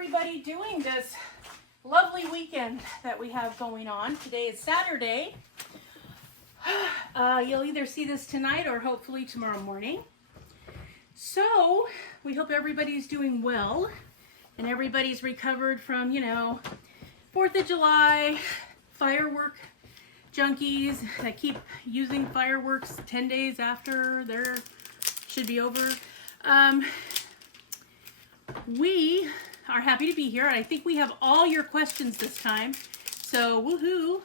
everybody doing this lovely weekend that we have going on? Today is Saturday. You'll either see this tonight or hopefully tomorrow morning. So we hope everybody's doing well and everybody's recovered from, 4th of July, firework junkies that keep using fireworks 10 days after they're should be over. We are happy to be here. I think we have all your questions this time, so woohoo.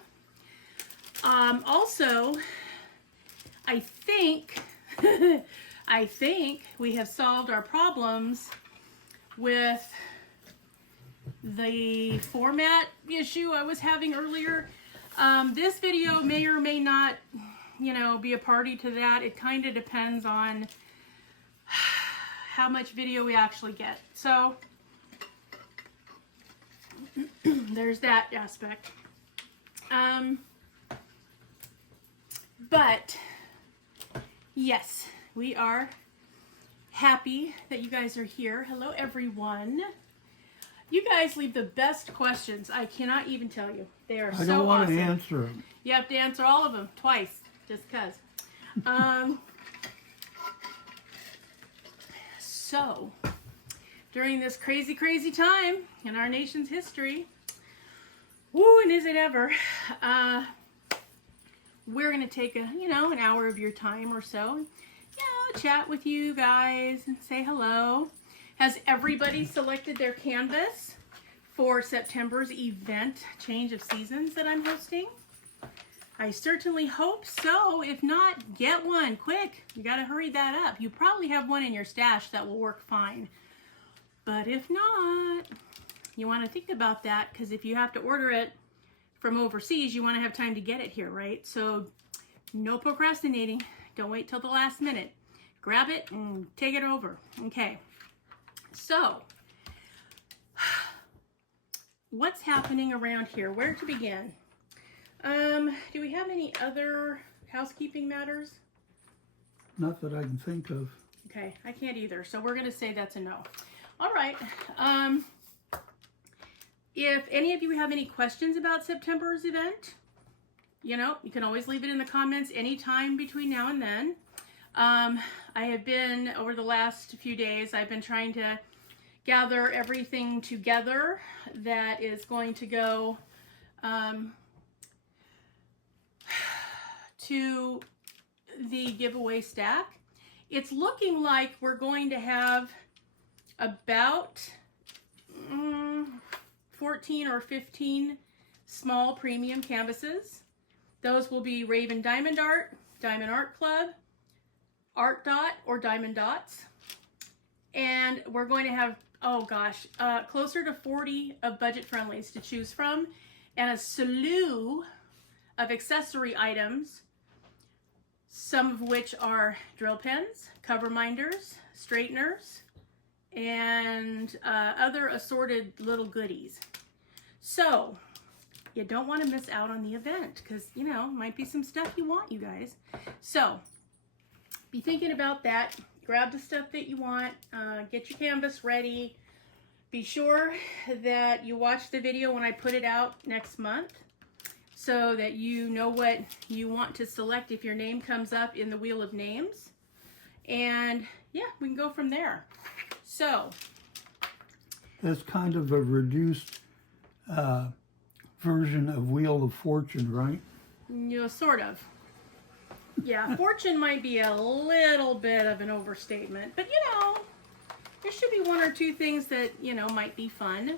Also, I think we have solved our problems with the format issue I was having earlier. This video may or may not, be a party to that. It kind of depends on how much video we actually get. So there's that aspect. But yes, we are happy that you guys are here. Hello, everyone. You guys leave the best questions. I cannot even tell you. They are so awesome. I don't want to answer them. You have to answer all of them twice, just because. So, during this crazy, crazy time in our nation's history, woo, and is it ever, we're going to take an hour of your time or so, chat with you guys and say hello. Has everybody selected their canvas for September's event, Change of Seasons, that I'm hosting? I certainly hope so. If not, get one quick. You got to hurry that up. You probably have one in your stash that will work fine. But if not, you want to think about that, because if you have to order it from overseas, you want to have time to get it here, right? So no procrastinating. Don't wait till the last minute. Grab it and take it over. Okay. So, what's happening around here? Where to begin? Do we have any other housekeeping matters? Not that I can think of. Okay, I can't either. So we're going to say that's a no. All right. If any of you have any questions about September's event, you can always leave it in the comments anytime between now and then. I have been, over the last few days, I've been trying to gather everything together that is going to go to the giveaway stack. It's looking like we're going to have about 14 or 15 small premium canvases. Those will be Raven Diamond Art, Diamond Art Club, Art Dot or Diamond Dots. And we're going to have, closer to 40 of budget friendlies to choose from, and a slew of accessory items, some of which are drill pens, cover minders, straighteners, and other assorted little goodies. So you don't want to miss out on the event, because might be some stuff you want, you guys. So be thinking about that. Grab the stuff that you want. Get your canvas ready. Be sure that you watch the video when I put it out next month, so that you know what you want to select if your name comes up in the wheel of names. And yeah, we can go from there. So that's kind of a reduced version of Wheel of Fortune, right? Sort of. Yeah, fortune might be a little bit of an overstatement, but there should be one or two things that, might be fun.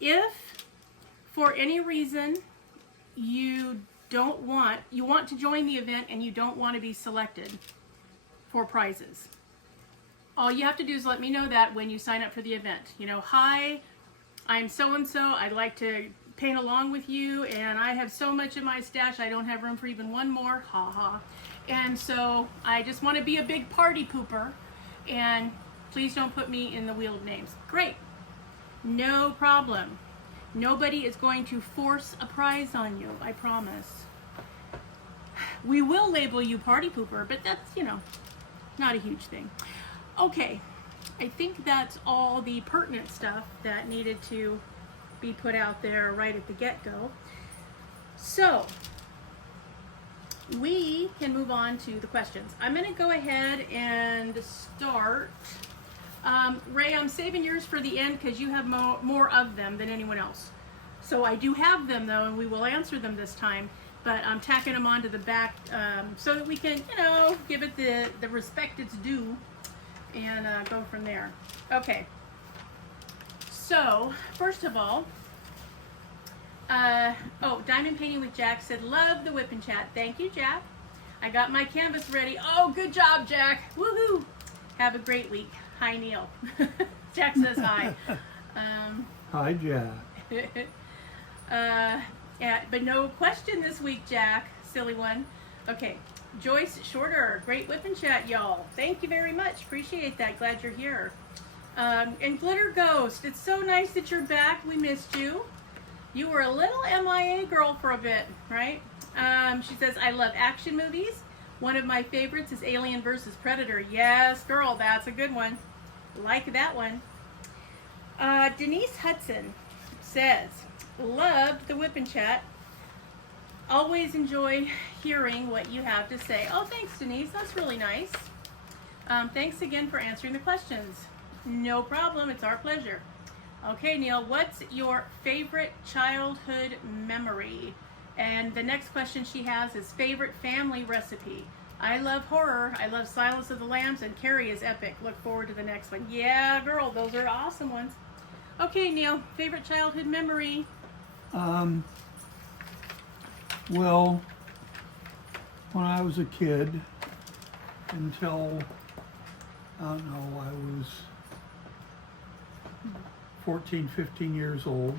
If for any reason you want to join the event and you don't want to be selected for prizes, all you have to do is let me know that when you sign up for the event. Hi, I'm so-and-so, I'd like to paint along with you, and I have so much in my stash I don't have room for even one more, ha. And so I just want to be a big party pooper, and please don't put me in the wheel of names. Great, no problem. Nobody is going to force a prize on you, I promise. We will label you party pooper, but that's, not a huge thing. Okay, I think that's all the pertinent stuff that needed to be put out there right at the get-go. So we can move on to the questions. I'm going to go ahead and start. Ray, I'm saving yours for the end because you have more of them than anyone else. So I do have them though, and we will answer them this time. But I'm tacking them onto the back so that we can, give it the respect it's due and go from there. Okay. So first of all, Diamond Painting with Jack said, love the WIP N Chat. Thank you, Jack. I got my canvas ready. Oh, good job, Jack. Woohoo. Have a great week. Hi, Neal. Jack says hi. Hi, Jack. Yeah, but no question this week, Jack. Silly one. Okay. Joyce Shorter. Great WIP N Chat, y'all. Thank you very much. Appreciate that. Glad you're here. And Glitter Ghost. It's so nice that you're back. We missed you. You were a little MIA girl for a bit, right? She says, I love action movies. One of my favorites is Alien vs. Predator. Yes, girl, that's a good one. Like that one. Denise Hudson says, loved the WIP N Chat. Always enjoy hearing what you have to say. Oh, thanks, Denise. That's really nice. Thanks again for answering the questions. No problem. It's our pleasure. Okay, Neal, what's your favorite childhood memory? And the next question she has is favorite family recipe. I love horror. I love Silence of the Lambs, and Carrie is epic. Look forward to the next one. Yeah, girl, those are awesome ones. Okay, Neal, favorite childhood memory? Well, when I was a kid, until, I don't know, I was 14, 15 years old,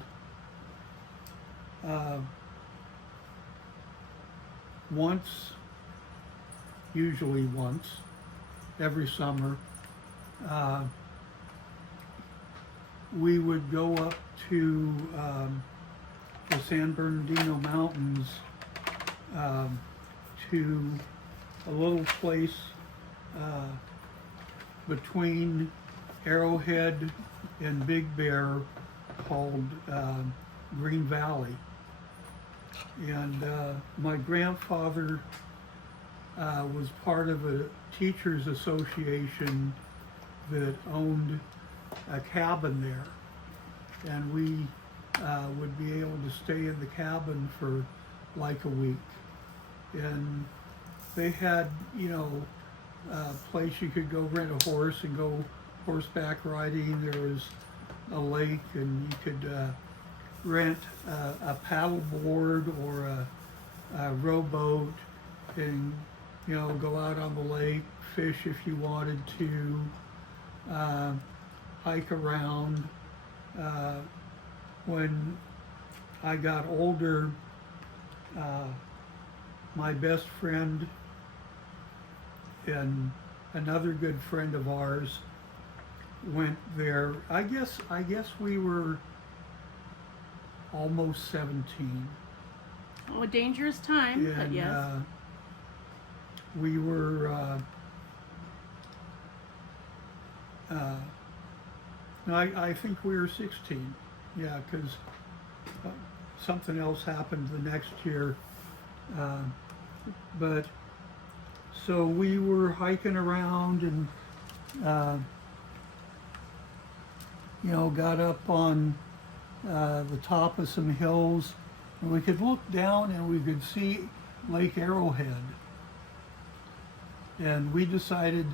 usually once, every summer, we would go up to the San Bernardino Mountains to a little place between Arrowhead and Big Bear called Green Valley. And my grandfather was part of a teachers association that owned a cabin there. And we would be able to stay in the cabin for like a week. And they had, a place you could go rent a horse and go horseback riding. There was a lake, and you could rent a paddle board or a rowboat and, go out on the lake, fish if you wanted to, hike around. When I got older, my best friend and another good friend of ours went there. I guess we were almost 17. Oh, a dangerous time, and, but yes. We were no, I think we were 16. Yeah, because something else happened the next year. But so we were hiking around and got up on the top of some hills, and we could look down and we could see Lake Arrowhead. And we decided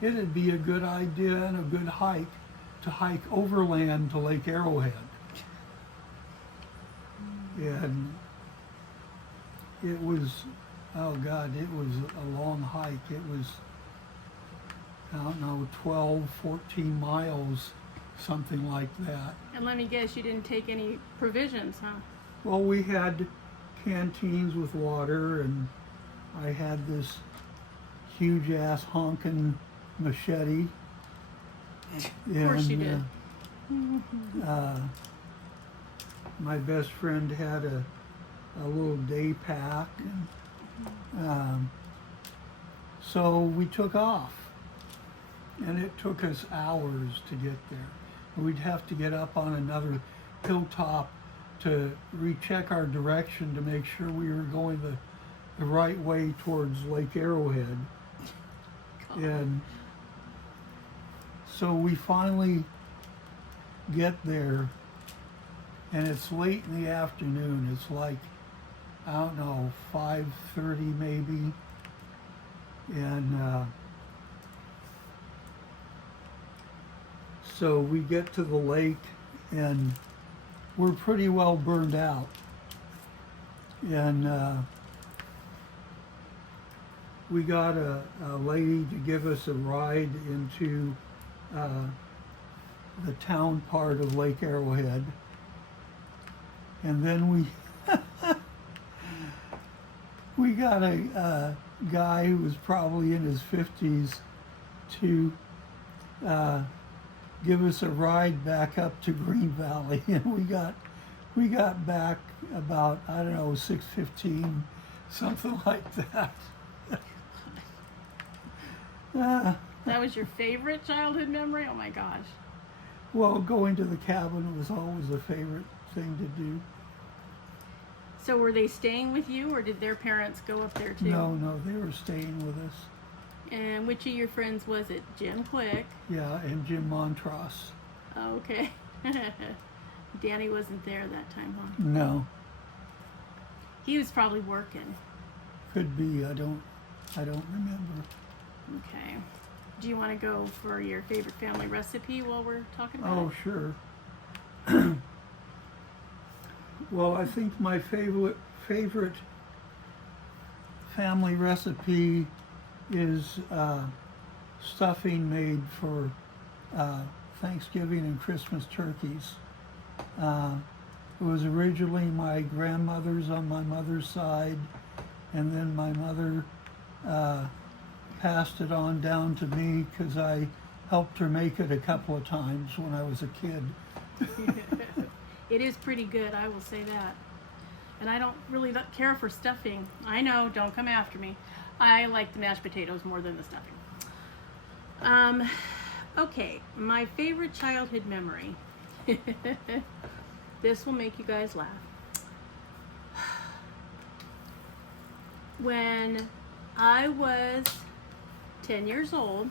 it'd be a good idea and a good hike to hike overland to Lake Arrowhead. And it was, oh God, it was a long hike. It was, I don't know, 12, 14 miles, something like that. And let me guess, you didn't take any provisions, huh? Well, we had canteens with water, and I had this huge ass honking machete. Of course you did. My best friend had a little day pack. And, so we took off. and it took us hours to get there. We'd have to get up on another hilltop to recheck our direction to make sure we were going the right way towards Lake Arrowhead. God. And so we finally get there, and it's late in the afternoon. It's like, I don't know, 5:30 maybe. And so we get to the lake, and we're pretty well burned out. And we got a lady to give us a ride into the town part of Lake Arrowhead. And then we got a guy who was probably in his 50s to give us a ride back up to Green Valley, and we got back about, I don't know, 6:15, something like that. That was your favorite childhood memory? Oh my gosh. Well, going to the cabin was always a favorite thing to do. So were they staying with you, or did their parents go up there too? No, they were staying with us. And which of your friends was it? Jim Quick? Yeah, and Jim Montross. Oh, okay. Danny wasn't there that time, huh? No, He was probably working. could be. I don't remember. Okay. Do you want to go for your favorite family recipe while we're talking about Oh, it? sure. Well, I think my favorite family recipe is stuffing made for Thanksgiving and Christmas turkeys. It was originally my grandmother's on my mother's side, and then my mother passed it on down to me because I helped her make it a couple of times when I was a kid. It is pretty good, I will say that. And I don't really care for stuffing. I know, don't come after me. I like the mashed potatoes more than the stuffing. Okay, my favorite childhood memory. This will make you guys laugh. When I was 10 years old,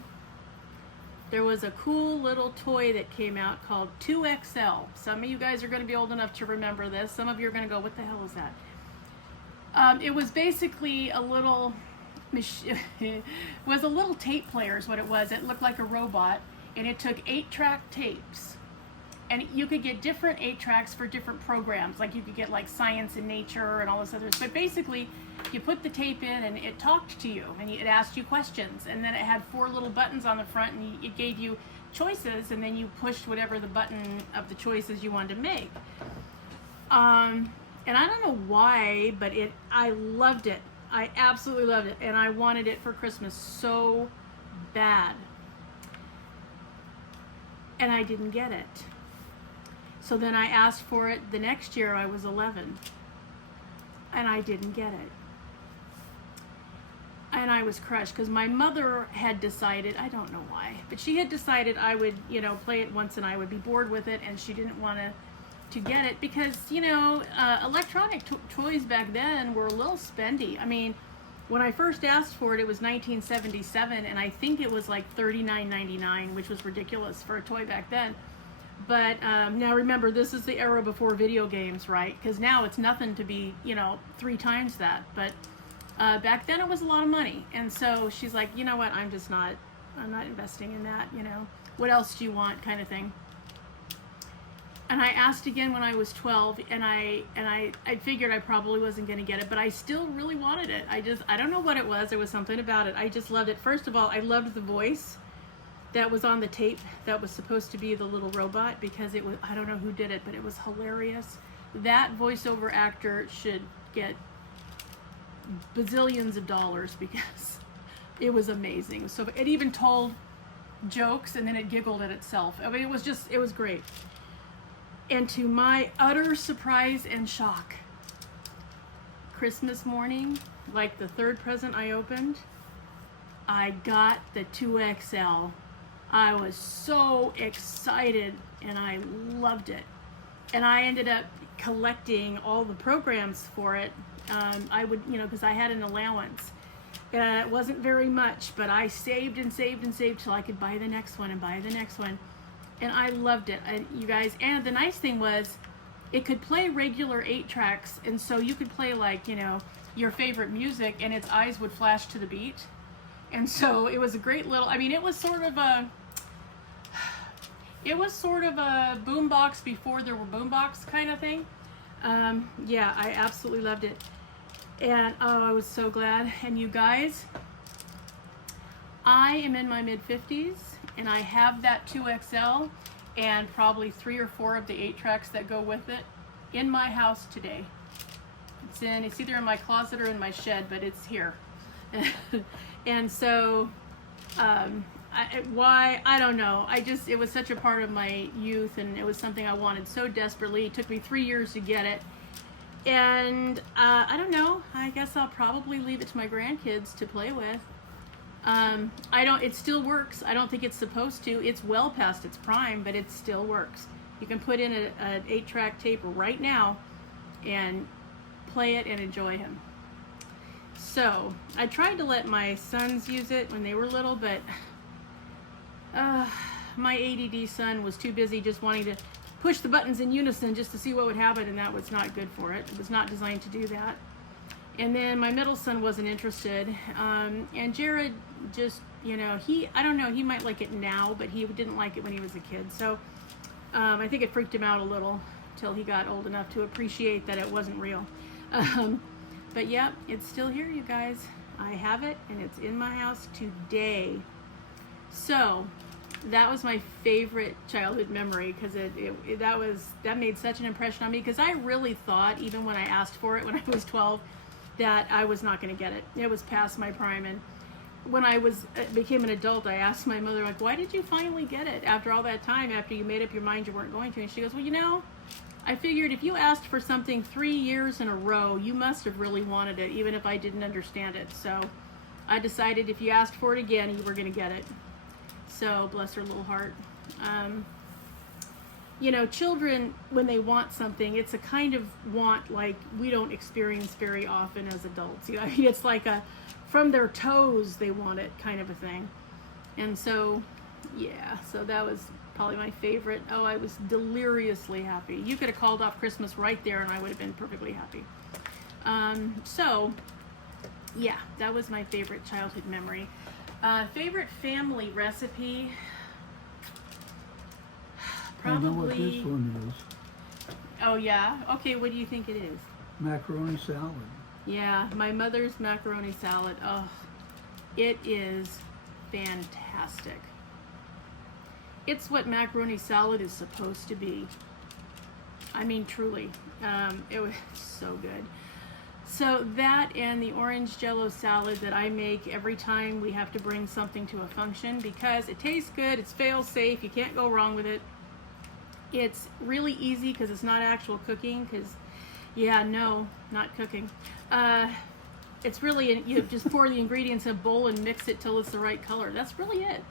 there was a cool little toy that came out called 2XL. Some of you guys are going to be old enough to remember this. Some of you are going to go, what the hell is that? It was basically a little, it was a little tape player is what it was. It looked like a robot, and it took 8-track tapes. And you could get different 8-tracks for different programs. Like you could get like science and nature and all this other stuff. But basically, you put the tape in and it talked to you and it asked you questions. And then it had 4 little buttons on the front, and it gave you choices, and then you pushed whatever the button of the choices you wanted to make. And I don't know why, but I loved it. I absolutely loved it. And I wanted it for Christmas so bad. And I didn't get it. So then I asked for it the next year. I was 11, and I didn't get it. And I was crushed because my mother had decided, I don't know why, but she had decided I would, play it once and I would be bored with it, and she didn't want to get it because, electronic toys back then were a little spendy. I mean, when I first asked for it, it was 1977, and I think it was like $39.99, which was ridiculous for a toy back then. But now remember, this is the era before video games, right? Because now it's nothing to be, 3 times that. But back then it was a lot of money. And so she's like, you know what, I'm not investing in that, What else do you want, kind of thing. And I asked again when I was 12, and I figured I probably wasn't going to get it, but I still really wanted it. I don't know what it was. There was something about it. I just loved it. First of all, I loved the voice that was on the tape that was supposed to be the little robot, because it was, I don't know who did it, but it was hilarious. That voiceover actor should get bazillions of dollars because it was amazing. So it even told jokes and then it giggled at itself. I mean, it was great. And to my utter surprise and shock, Christmas morning, like the 3rd present I opened, I got the 2XL I was so excited and I loved it. And I ended up collecting all the programs for it. I would, because I had an allowance. It wasn't very much, but I saved and saved and saved till I could buy the next one and buy the next one. And I loved it, you guys. And the nice thing was, it could play regular 8 tracks, and so you could play like, your favorite music, and its eyes would flash to the beat. And so it was a great little, it was sort of a boombox before there were boombox kind of thing. Yeah, I absolutely loved it. And oh, I was so glad. And you guys, I am in my mid-50s, and I have that 2XL and probably 3 or 4 of the 8 tracks that go with it in my house today. It's either in my closet or in my shed, but it's here. And so, why, I don't know. It was such a part of my youth, and it was something I wanted so desperately. It took me 3 years to get it. And I don't know, I guess I'll probably leave it to my grandkids to play with. It still works. I don't think it's supposed to. It's well past its prime, but it still works. You can put in an 8-track tape right now and play it and enjoy him. So I tried to let my sons use it when they were little, but my ADD son was too busy just wanting to push the buttons in unison just to see what would happen, and that was not good for it. It was not designed to do that. And then my middle son wasn't interested, and Jared just, I don't know, he might like it now, but he didn't like it when he was a kid. So I think it freaked him out a little till he got old enough to appreciate that it wasn't real. But yeah, it's still here, you guys. I have it, and it's in my house today. So that was my favorite childhood memory, because that made such an impression on me, because I really thought, even when I asked for it when I was 12, that I was not going to get it. It was past my prime. And when I became an adult, I asked my mother, like, why did you finally get it after all that time, after you made up your mind you weren't going to? And she goes, well, I figured if you asked for something 3 years in a row, you must have really wanted it, even if I didn't understand it. So I decided if you asked for it again, you were going to get it. So bless her little heart. Children, when they want something, it's a kind of want like we don't experience very often as adults. It's like from their toes they want it kind of a thing. And so, yeah, so that was probably my favorite. Oh, I was deliriously happy. You could have called off Christmas right there and I would have been perfectly happy. So, yeah, that was my favorite childhood memory. Favorite family recipe? Probably. I know what this one is. Oh, yeah? Okay, what do you think it is? Macaroni salad. Yeah, my mother's macaroni salad. Oh, it is fantastic. It's what macaroni salad is supposed to be. I mean, truly. It was so good. So that and the orange jello salad that I make every time we have to bring something to a function, because it tastes good, it's fail-safe, you can't go wrong with it. It's really easy because it's not actual cooking, because, yeah, no, not cooking. It's really, you just pour the ingredients in a bowl and mix it till it's the right color. That's really it,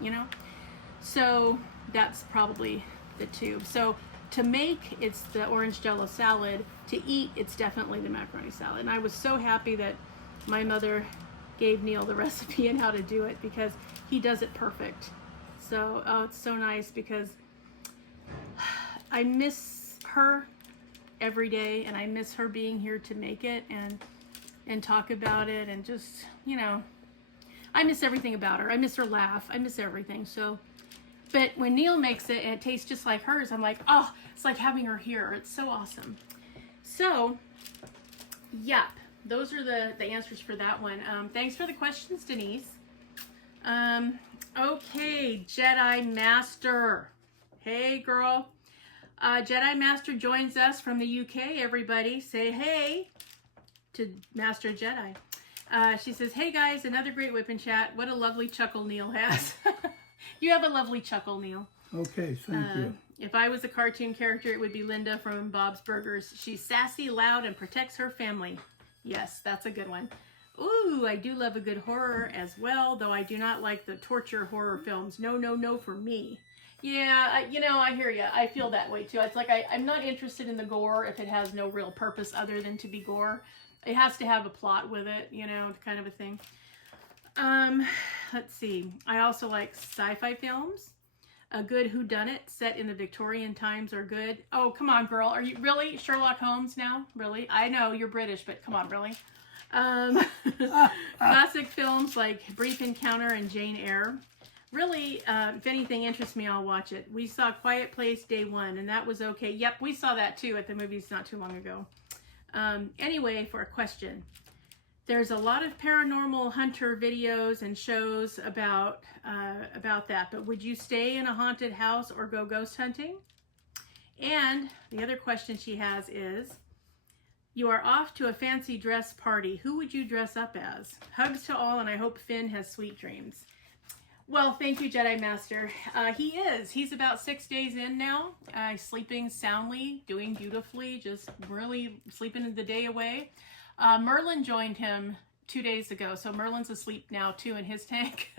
So that's probably the two. So to make, it's the orange jello salad. To eat, it's definitely the macaroni salad. And I was so happy that my mother gave Neal the recipe and how to do it, because he does it perfect. So, oh, it's so nice, because I miss her every day, and I miss her being here to make it and talk about it, and just, I miss everything about her. I miss her laugh. I miss everything. So, but when Neal makes it and it tastes just like hers, I'm like, oh, it's like having her here. It's so awesome. So, yep, those are the answers for that one. Thanks for the questions, Denise. Okay, Jedi Master. Hey, girl. Jedi Master joins us from the UK, everybody. Say hey to Master Jedi. She says, hey guys, another great WIP N Chat. What a lovely chuckle Neal has. You have a lovely chuckle, Neal. Okay, thank you. If I was a cartoon character, it would be Linda from Bob's Burgers. She's sassy, loud, and protects her family. Yes, that's a good one. Ooh, I do love a good horror as well, though I do not like the torture horror films. No, no, no for me. Yeah, I hear you. I feel that way too. It's like I'm not interested in the gore if it has no real purpose other than to be gore. It has to have a plot with it, kind of a thing. Let's see. I also like sci-fi films. A good whodunit set in the Victorian times are good. Oh, come on, girl. Are you really Sherlock Holmes now? Really? I know you're British, but come on, really? Classic films like Brief Encounter and Jane Eyre. Really, if anything interests me, I'll watch it. We saw Quiet Place day 1, and that was okay. Yep, we saw that too at the movies not too long ago. Anyway, for a question. There's a lot of paranormal hunter videos and shows about that, but would you stay in a haunted house or go ghost hunting? And the other question she has is, you are off to a fancy dress party. Who would you dress up as? Hugs to all, and I hope Finn has sweet dreams. Well, thank you, Jedi Master. He is. He's about 6 days in now. Sleeping soundly, doing beautifully, just really sleeping the day away. Merlin joined him 2 days ago, so Merlin's asleep now too in his tank.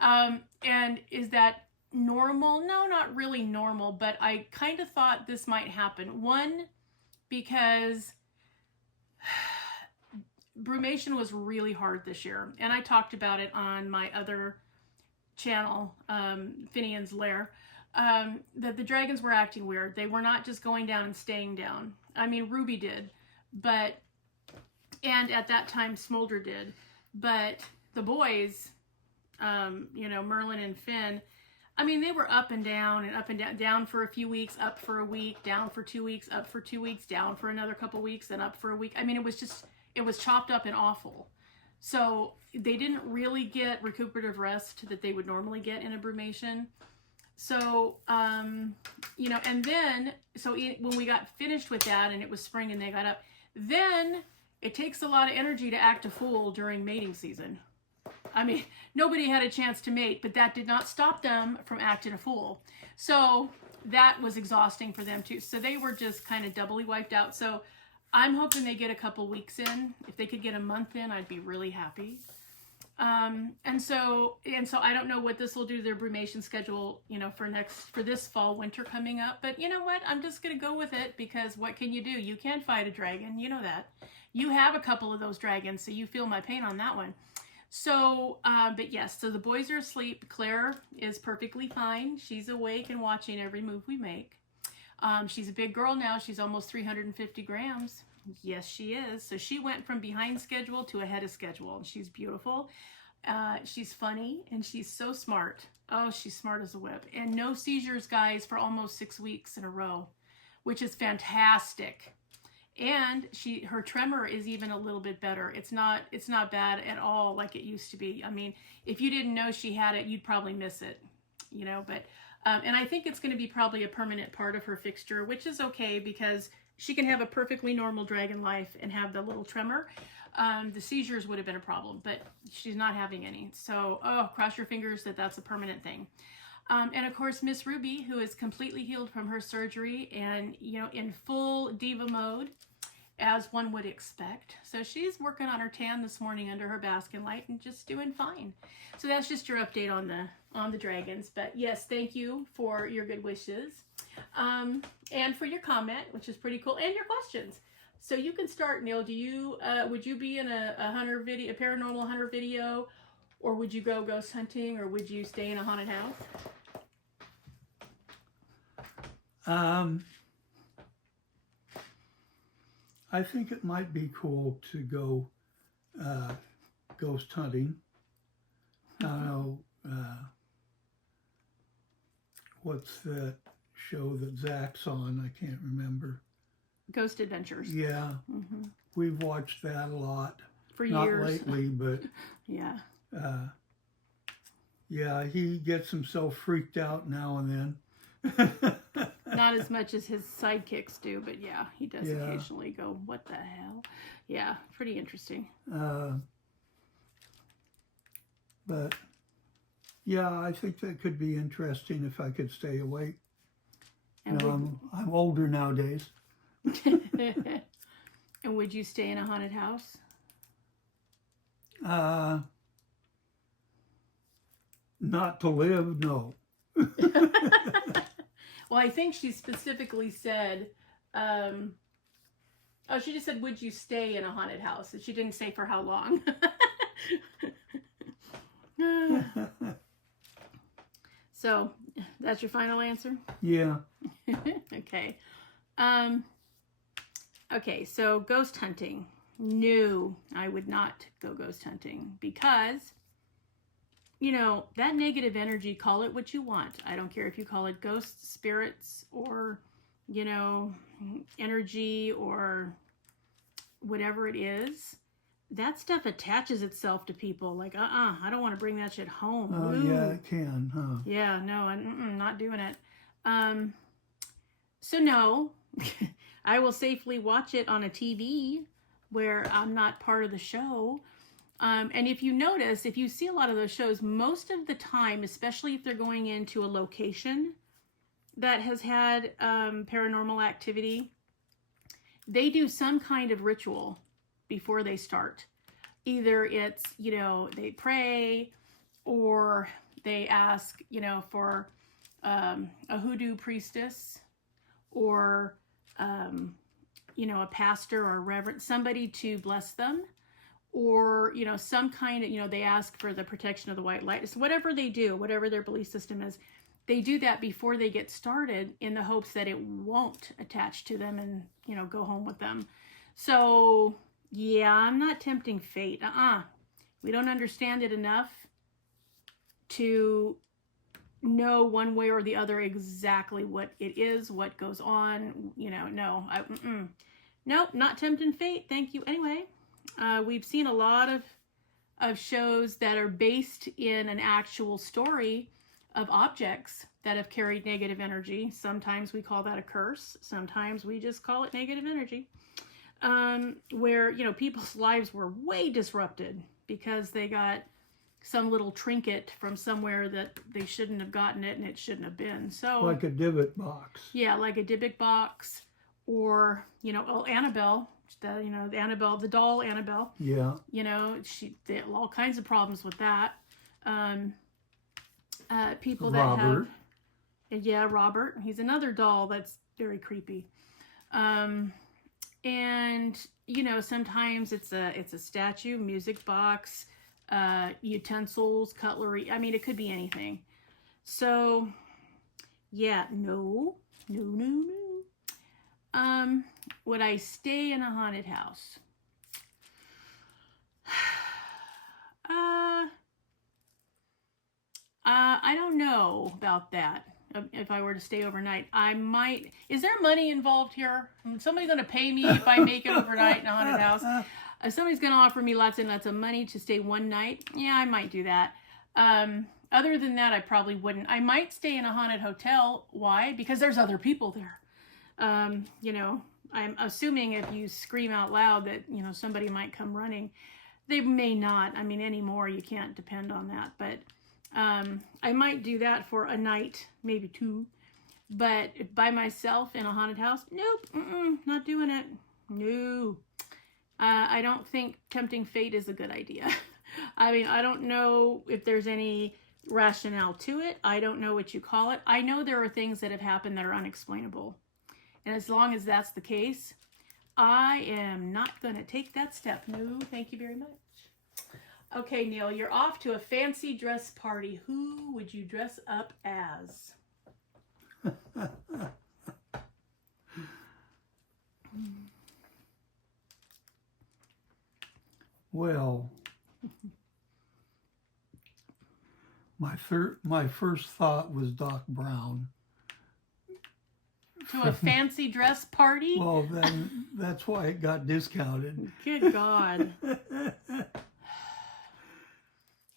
And is that normal? No, not really normal, but I kind of thought this might happen. One, because brumation was really hard this year, and I talked about it on my other channel, Finian's Lair, that the dragons were acting weird. They were not just going down and staying down. I mean, Ruby did, and at that time Smolder did, but the boys, Merlin and Finn, I mean, they were up and down and up and down, down for a few weeks, up for a week, down for 2 weeks, up for 2 weeks, down for another couple weeks, then up for a week. I mean, it was chopped up and awful. So they didn't really get recuperative rest that they would normally get in a brumation. So, and then, when we got finished with that and it was spring and they got up, then it takes a lot of energy to act a fool during mating season. I mean, nobody had a chance to mate, but that did not stop them from acting a fool. So that was exhausting for them too. So they were just kind of doubly wiped out. So I'm hoping they get a couple weeks in. If they could get a month in, I'd be really happy. And so I don't know what this will do to their brumation schedule, for this fall, winter coming up. But you know what? I'm just going to go with it, because what can you do? You can fight a dragon. You know that. You have a couple of those dragons, so you feel my pain on that one. So, but yes, so the boys are asleep. Claire is perfectly fine. She's awake and watching every move we make. She's a big girl now. She's almost 350 grams. Yes, she is. So she went from behind schedule to ahead of schedule. She's beautiful. She's funny, and she's so smart. Oh, she's smart as a whip. And no seizures, guys, for almost 6 weeks in a row, which is fantastic. And her tremor is even a little bit better. It's not bad at all like it used to be. I mean, if you didn't know she had it, you'd probably miss it, but, and I think it's going to be probably a permanent part of her fixture, which is okay, because she can have a perfectly normal dragon life and have the little tremor. The seizures would have been a problem, but she's not having any. So, cross your fingers that that's a permanent thing. And of course, Miss Ruby, who is completely healed from her surgery and, in full diva mode, as one would expect. So she's working on her tan this morning under her basking light and just doing fine. So that's just your update on the dragons. But yes, thank you for your good wishes, and for your comment, which is pretty cool, and your questions. So you can start, Neal. Would you be in a hunter video, a paranormal hunter video, or would you go ghost hunting, or would you stay in a haunted house? I think it might be cool to go ghost hunting. I don't know, what's that show that Zach's on? I can't remember. Ghost Adventures. Yeah. Mm-hmm. We've watched that a lot. For Not years. lately, but yeah. Yeah, he gets himself freaked out now and then. Not as much as his sidekicks do, but yeah, he does occasionally go, what the hell? Yeah, pretty interesting. But yeah, I think that could be interesting if I could stay awake. And I'm older nowadays. And would you stay in a haunted house? Not to live, no. Well, I think she specifically said, oh, she just said, would you stay in a haunted house? And she didn't say for how long. So, that's your final answer? Yeah. Okay. Okay, so ghost hunting. No, I would not go ghost hunting because, you know, that negative energy, call it what you want. I don't care if you call it ghosts, spirits, or, you know, energy or whatever it is. That stuff attaches itself to people. Like, I don't want to bring that shit home. Oh, yeah, it can, huh? Yeah, no, I'm not doing it. So no, I will safely watch it on a TV where I'm not part of the show. And if you notice, if you see a lot of those shows, most of the time, especially if they're going into a location that has had paranormal activity, they do some kind of ritual before they start. Either it's, you know, they pray or they ask, you know, for a hoodoo priestess or, you know, a pastor or a reverend, somebody to bless them, or, you know, some kind of, you know, they ask for the protection of the white light. So whatever they do, whatever their belief system is, they do that before they get started in the hopes that it won't attach to them and, you know, go home with them. So, yeah, I'm not tempting fate. We don't understand it enough to know one way or the other exactly what it is, what goes on. You know, no, nope, not tempting fate. Thank you. Anyway, we've seen a lot of shows that are based in an actual story of objects that have carried negative energy. Sometimes we call that a curse. Sometimes we just call it negative energy. Where, you know, people's lives were way disrupted because they got some little trinket from somewhere that they shouldn't have gotten it and it shouldn't have been. So Like a divot box. Yeah, like a Dybbuk box, or, you know, Annabelle, you know, the Annabelle, the doll Annabelle. Yeah. You know, they had all kinds of problems with that. People that Robert. Yeah, Robert. He's another doll that's very creepy. And, you know, sometimes it's a statue, music box, utensils, cutlery. I mean, it could be anything. So, yeah, no. Would I stay in a haunted house? I don't know about that. If I were to stay overnight, I might. Is there money involved here? Is somebody going to pay me if I make it overnight in a haunted house? If somebody's going to offer me lots and lots of money to stay one night, yeah, I might do that. Other than that, I probably wouldn't. I might stay in a haunted hotel. Why? Because there's other people there. You know, I'm assuming if you scream out loud that, you know, somebody might come running. They may not. I mean, anymore, you can't depend on that. But I might do that for a night, maybe two. But by myself in a haunted house, nope, not doing it. No. I don't think tempting fate is a good idea. I mean, I don't know if there's any rationale to it. I don't know what you call it. I know there are things that have happened that are unexplainable. And as long as that's the case, I am not going to take that step. No, thank you very much. Okay, Neal, you're off to a fancy dress party. Who would you dress up as? Well, my first thought was Doc Brown. To a fancy dress party? Well, then that's why it got discounted. Good God.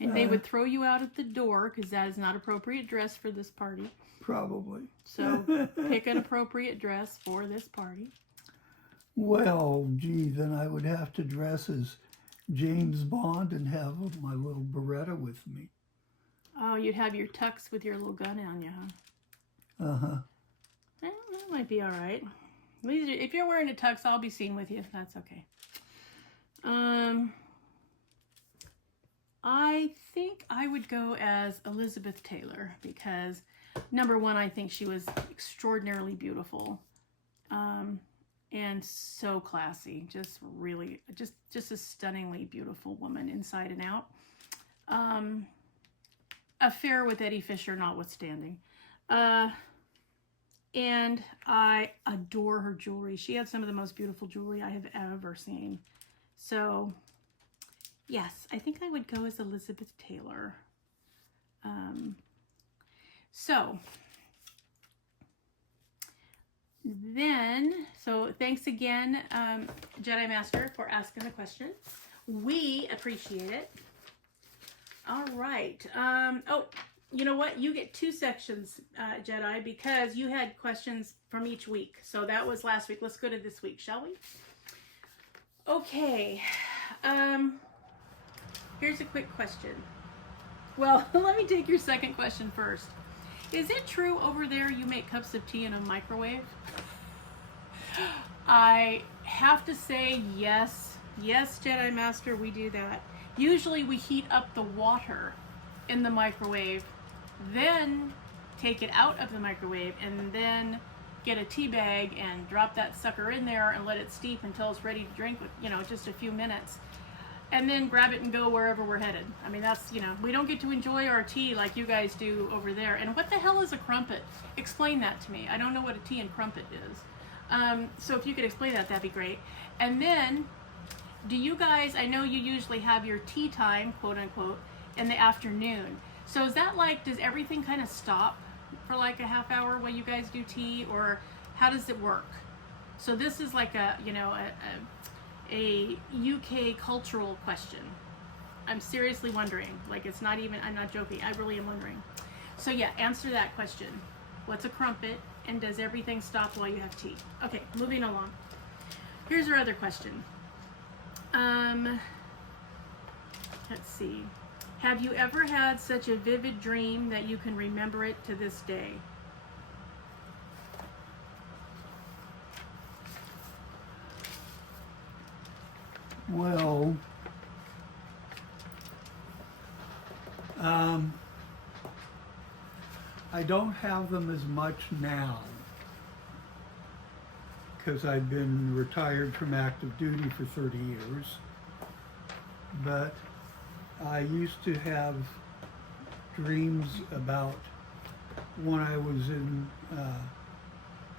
And they would throw you out at the door because that is not appropriate dress for this party. Probably. So pick an appropriate dress for this party. Well, gee, then I would have to dress as James Bond and have my little Beretta with me. Oh, you'd have your tux with your little gun on you, huh? Uh-huh. Well, that might be all right. At least if you're wearing a tux, I'll be seen with you. That's okay. I think I would go as Elizabeth Taylor because, number one, I think she was extraordinarily beautiful, and so classy. Just really, just a stunningly beautiful woman inside and out. Affair with Eddie Fisher notwithstanding. And I adore her jewelry. She had some of the most beautiful jewelry I have ever seen. So, yes, I think I would go as Elizabeth Taylor. So thanks again, Jedi Master, for asking the question. We appreciate it. All right. Oh, you know what? You get 2 sections, Jedi, because you had questions from each week. So that was last week. Let's go to this week, shall we? Okay. Here's a quick question. Well, let me take your second question first. Is it true over there you make cups of tea in a microwave? I have to say yes. Yes, Jedi Master, we do that. Usually we heat up the water in the microwave, then take it out of the microwave, and then get a tea bag and drop that sucker in there and let it steep until it's ready to drink with, just a few minutes. And then grab it and go wherever we're headed. I mean, that's, we don't get to enjoy our tea like you guys do over there. And what the hell is a crumpet? Explain that to me. I don't know what a tea and crumpet is. So if you could explain that, that'd be great. And then, do you guys, I know you usually have your tea time, quote unquote, in the afternoon. So is that like, does everything kind of stop for like a half hour while you guys do tea, or how does it work? So this is like a UK cultural question. I'm seriously wondering. Like, it's not even, I'm not joking. I really am wondering. So yeah, answer that question. What's a crumpet, and does everything stop while you have tea? Okay, moving along. Here's our other question. Let's see. Have you ever had such a vivid dream that you can remember it to this day? Well, I don't have them as much now because I've been retired from active duty for 30 years. But I used to have dreams about when I was in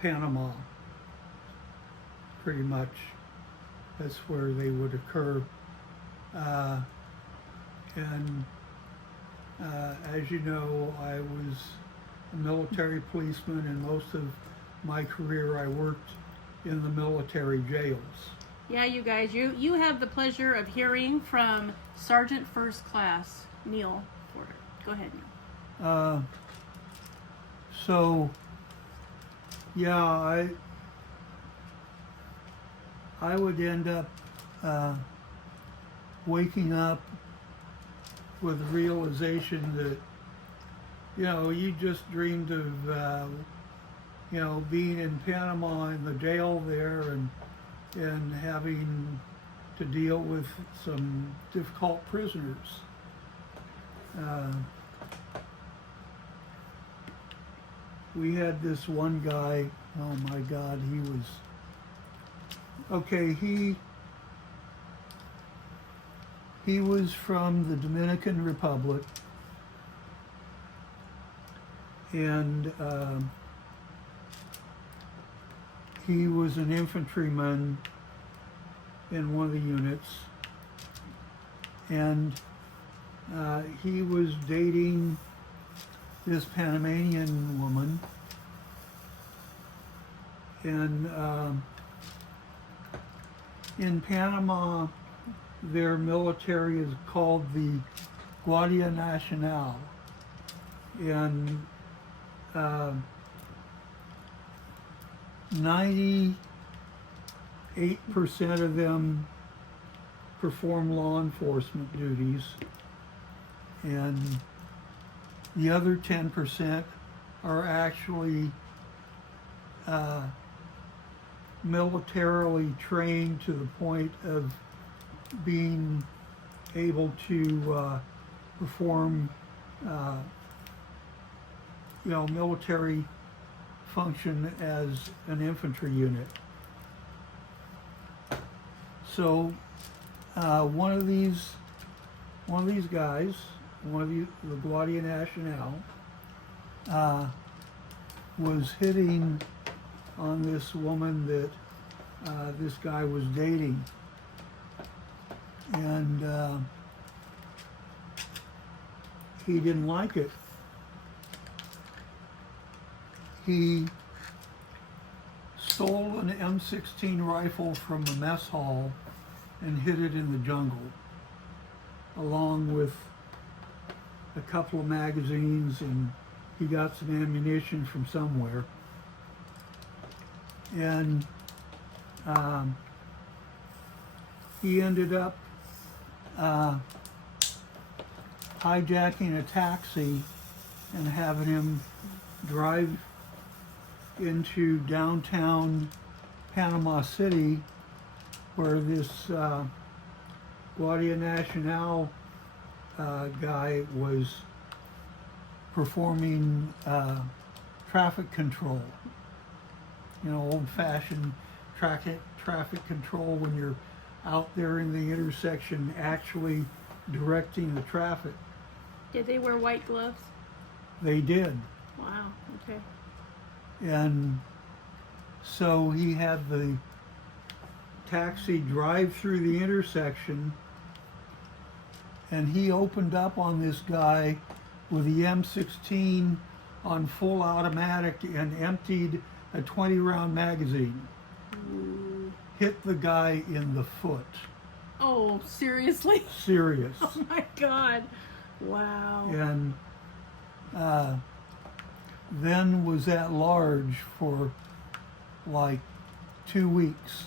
Panama, pretty much. That's where they would occur. As you know, I was a military policeman, and most of my career I worked in the military jails. Yeah, you guys, you have the pleasure of hearing from Sergeant First Class Neal Porter. Go ahead, Neal. So, yeah, I would end up waking up with the realization that, you just dreamed of, being in Panama in the jail there and having to deal with some difficult prisoners. We had this one guy, oh my God, he was, okay, he was from the Dominican Republic, and he was an infantryman in one of the units, and he was dating this Panamanian woman, and in Panama, their military is called the Guardia Nacional, and 98% of them perform law enforcement duties, and the other 10% are actually militarily trained to the point of being able to perform, military function as an infantry unit. So one of these guys, the Guardia Nacional, was hitting on this woman that this guy was dating, and he didn't like it. He stole an M16 rifle from a mess hall and hid it in the jungle, along with a couple of magazines, and he got some ammunition from somewhere. And he ended up hijacking a taxi and having him drive into downtown Panama City, where this Guardia Nacional guy was performing traffic control. Old-fashioned traffic control when you're out there in the intersection actually directing the traffic. Did they wear white gloves? They did. Wow, okay. And so he had the taxi drive through the intersection, and he opened up on this guy with the M16 on full automatic and emptied a 20-round magazine. Ooh. Hit the guy in the foot. Oh, seriously? Serious. Oh my God. Wow. And then was at large for like 2 weeks,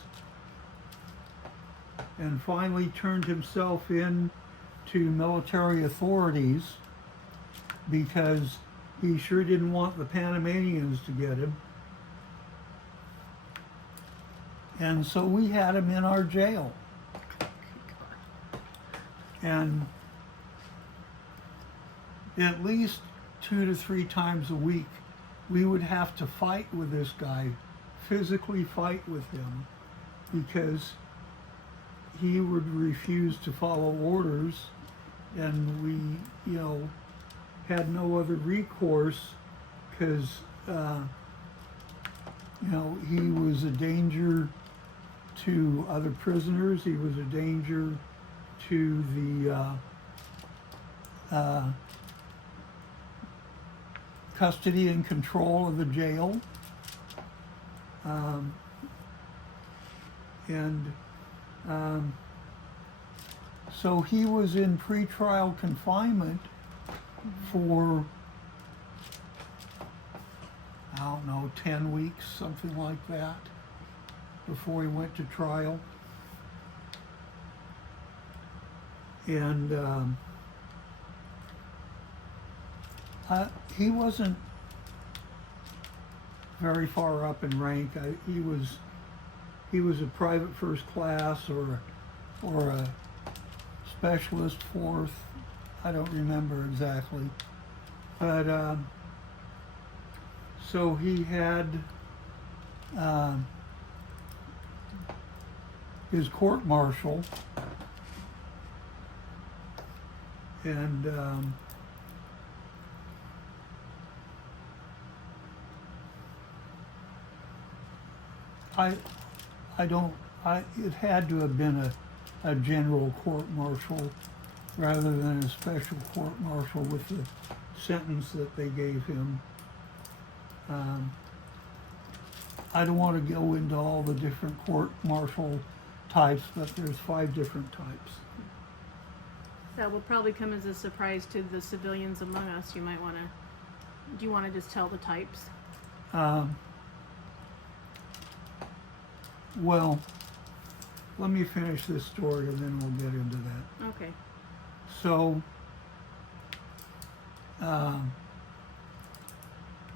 and finally turned himself in to military authorities because he sure didn't want the Panamanians to get him. And so we had him in our jail. And at least 2 to 3 times a week, we would have to fight with this guy, physically fight with him, because he would refuse to follow orders, and we, had no other recourse because, he was a danger to other prisoners. He was a danger to the custody and control of the jail. So he was in pretrial confinement for, 10 weeks, something like that, before he went to trial. And he wasn't very far up in rank. He was a private first class or a specialist fourth. I don't remember exactly, but so he had his court-martial, and it had to have been a general court-martial rather than a special court-martial with the sentence that they gave him. I don't want to go into all the different court-martial types, but there's 5 different types. That will probably come as a surprise to the civilians among us. You might want to, do you want to just tell the types? Well, let me finish this story and then we'll get into that. Okay. So,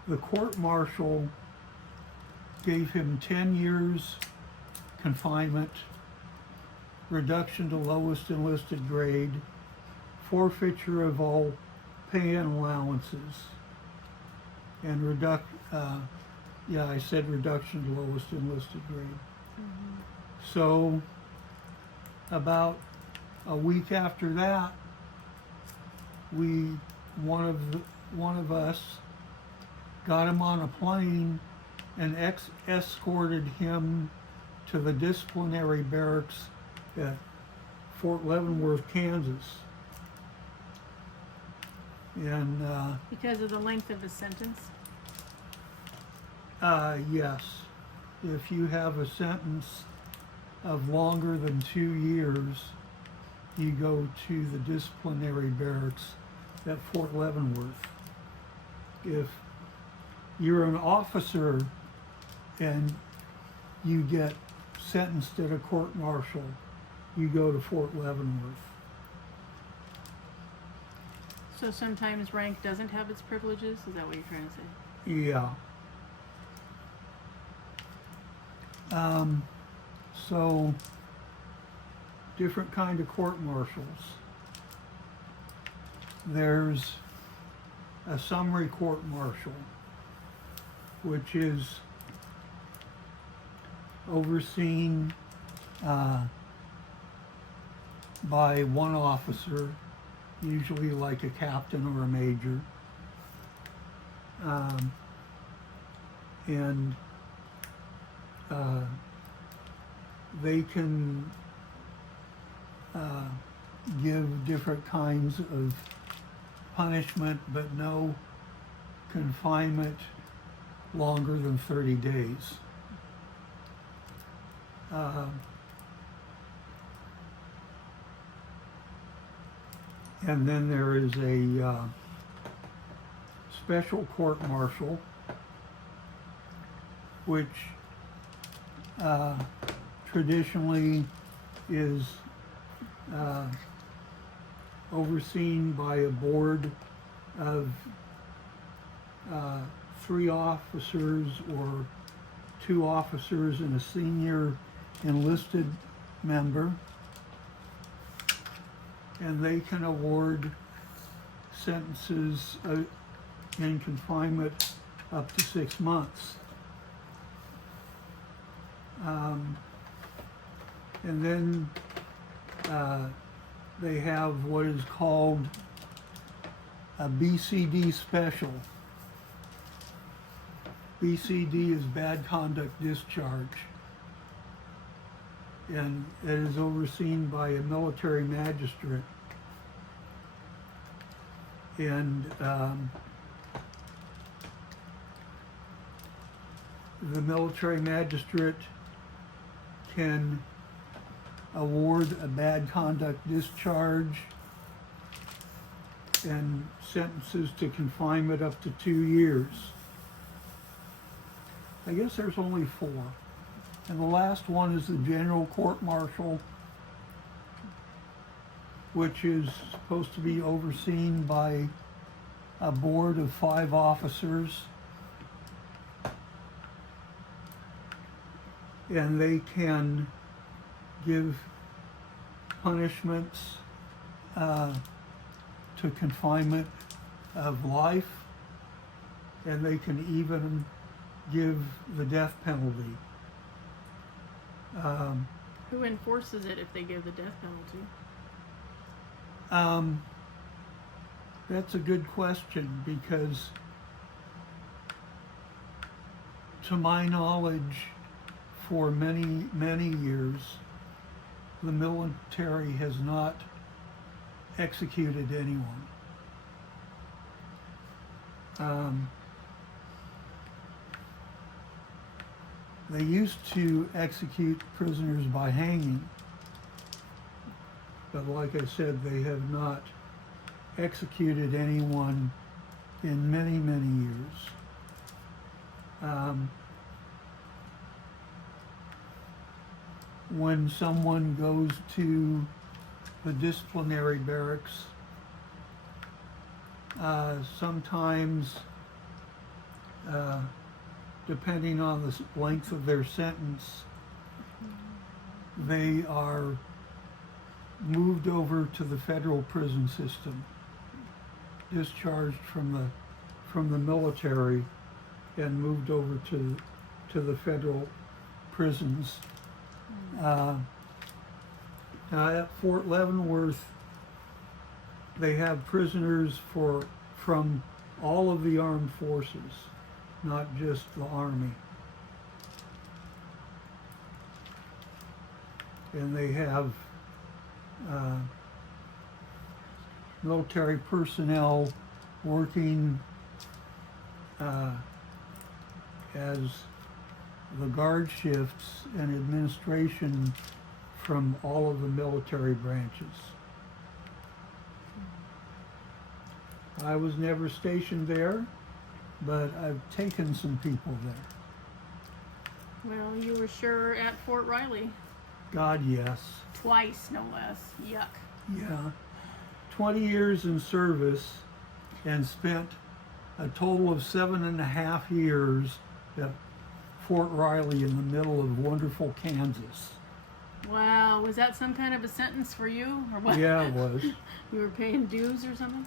the court-martial gave him 10 years confinement reduction to lowest enlisted grade, forfeiture of all pay and allowances, and I said reduction to lowest enlisted grade. So about a week after that, one of us got him on a plane and escorted him to the disciplinary barracks at Fort Leavenworth, Kansas. And Because of the length of the sentence? yes, if you have a sentence of longer than 2 years, you go to the disciplinary barracks at Fort Leavenworth. If you're an officer and you get sentenced at a court-martial, you go to Fort Leavenworth. So sometimes rank doesn't have its privileges? Is that what you're trying to say? Yeah. So, different kind of court-martials. There's a summary court-martial, which is overseen by one officer, usually like a captain or a major. And they can give different kinds of punishment, but no confinement longer than 30 days. And then there is a special court-martial, which traditionally is overseen by a board of 3 officers or 2 officers and a senior enlisted member, and they can award sentences in confinement up to 6 months. And then they have what is called a BCD special. BCD is bad conduct discharge, and it is overseen by a military magistrate. And the military magistrate can award a bad conduct discharge and sentences to confinement up to 2 years. I guess there's only 4. And the last one is the general court-martial, which is supposed to be overseen by a board of 5 officers. And they can give punishments to confinement of life, and they can even give the death penalty. Who enforces it if they give the death penalty? That's a good question, because to my knowledge, for many, many years, the military has not executed anyone. They used to execute prisoners by hanging, but like I said, they have not executed anyone in many, many years. When someone goes to the disciplinary barracks, sometimes, depending on the length of their sentence, they are moved over to the federal prison system, discharged from the military, and moved over to the federal prisons. Now at Fort Leavenworth, they have prisoners from all of the armed forces, not just the Army. And they have military personnel working as the guard shifts and administration from all of the military branches. I was never stationed there, but I've taken some people there. Well, you were sure at Fort Riley. God, yes. Twice, no less. Yuck. Yeah. 20 years in service and spent a total of 7.5 years at Fort Riley in the middle of wonderful Kansas. Wow, was that some kind of a sentence for you, or what? Yeah, it was. You were paying dues or something?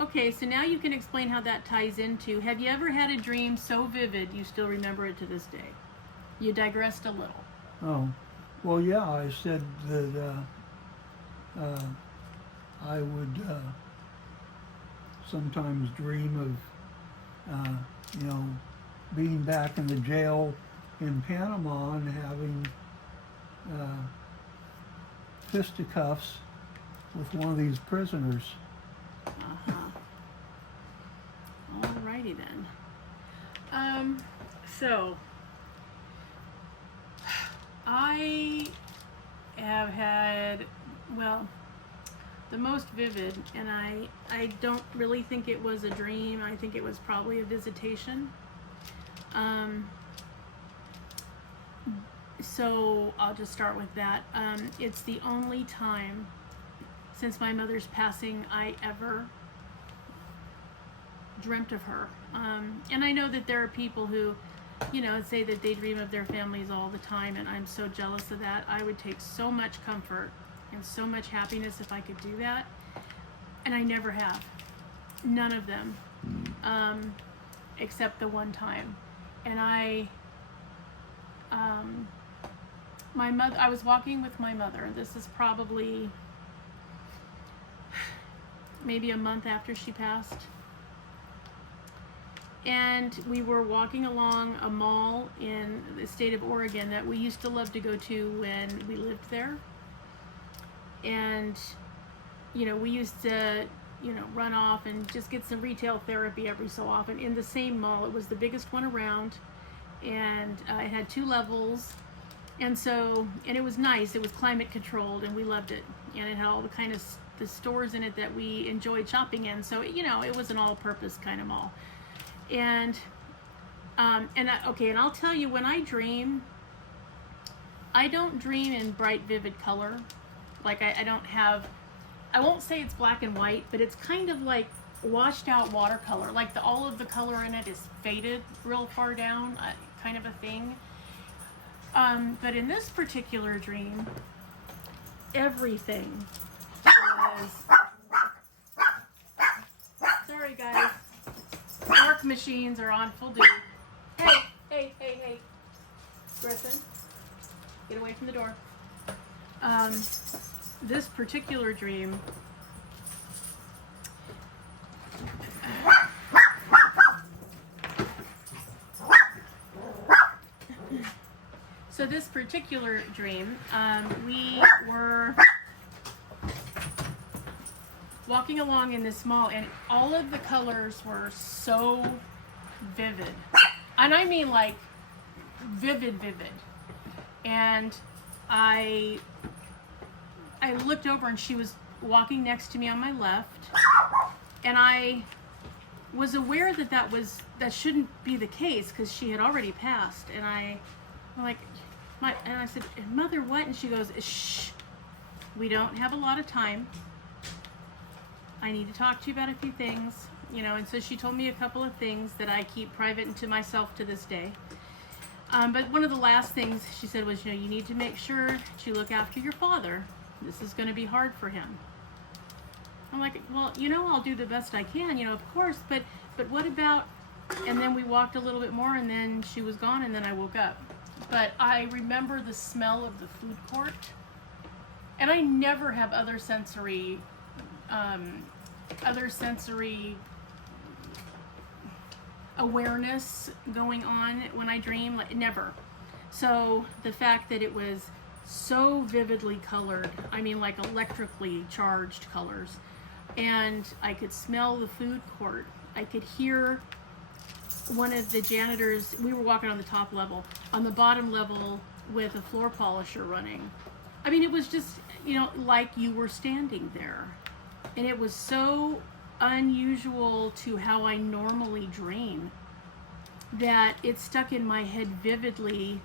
Okay, so now you can explain how that ties into, have you ever had a dream so vivid you still remember it to this day? You digressed a little. Oh, well, yeah, I said that I would sometimes dream of, being back in the jail in Panama and having fisticuffs with one of these prisoners. Alrighty then. So I have had, well, the most vivid, and I don't really think it was a dream. I think it was probably a visitation. So I'll just start with that. It's the only time since my mother's passing I ever dreamt of her. And I know that there are people who, say that they dream of their families all the time, and I'm so jealous of that. I would take so much comfort and so much happiness if I could do that. And I never have. None of them. Except the one time. And my mother, I was walking with my mother. This is probably maybe a month after she passed. And we were walking along a mall in the state of Oregon that we used to love to go to when we lived there. And, we used to, run off and just get some retail therapy every so often in the same mall. It was the biggest one around, and it had 2 levels. And it was nice. It was climate controlled, and we loved it. And it had all the kind of the stores in it that we enjoyed shopping in. So, it was an all-purpose kind of mall. And I'll tell you, when I dream, I don't dream in bright, vivid color. Like I won't say it's black and white, but it's kind of like washed out watercolor. Like all of the color in it is faded real far down, kind of a thing. But in this particular dream, everything was, sorry guys, work machines are on full duty. Hey, Griffin, get away from the door. This particular dream, we were walking along in this mall, and all of the colors were so vivid. And I mean like vivid. And I looked over, and she was walking next to me on my left, and I was aware that shouldn't be the case because she had already passed. And I'm like, and I said, Mother, what? And she goes, shh, we don't have a lot of time. I need to talk to you about a few things, And so she told me a couple of things that I keep private and to myself to this day. But one of the last things she said was, you know, you need to make sure that you look after your father. This is going to be hard for him. I'm like, well, you know, I'll do the best I can, you know, of course, but what about, and then we walked a little bit more and then she was gone and then I woke up. But I remember the smell of the food court, and I never have other sensory awareness going on when I dream, like never. So the fact that it was so vividly colored, I mean like electrically charged colors, and I could smell the food court. I could hear one of the janitors, we were walking on the top level, on the bottom level with a floor polisher running. I mean, it was just, you know, like you were standing there. And it was so unusual to how I normally dream that it stuck in my head vividly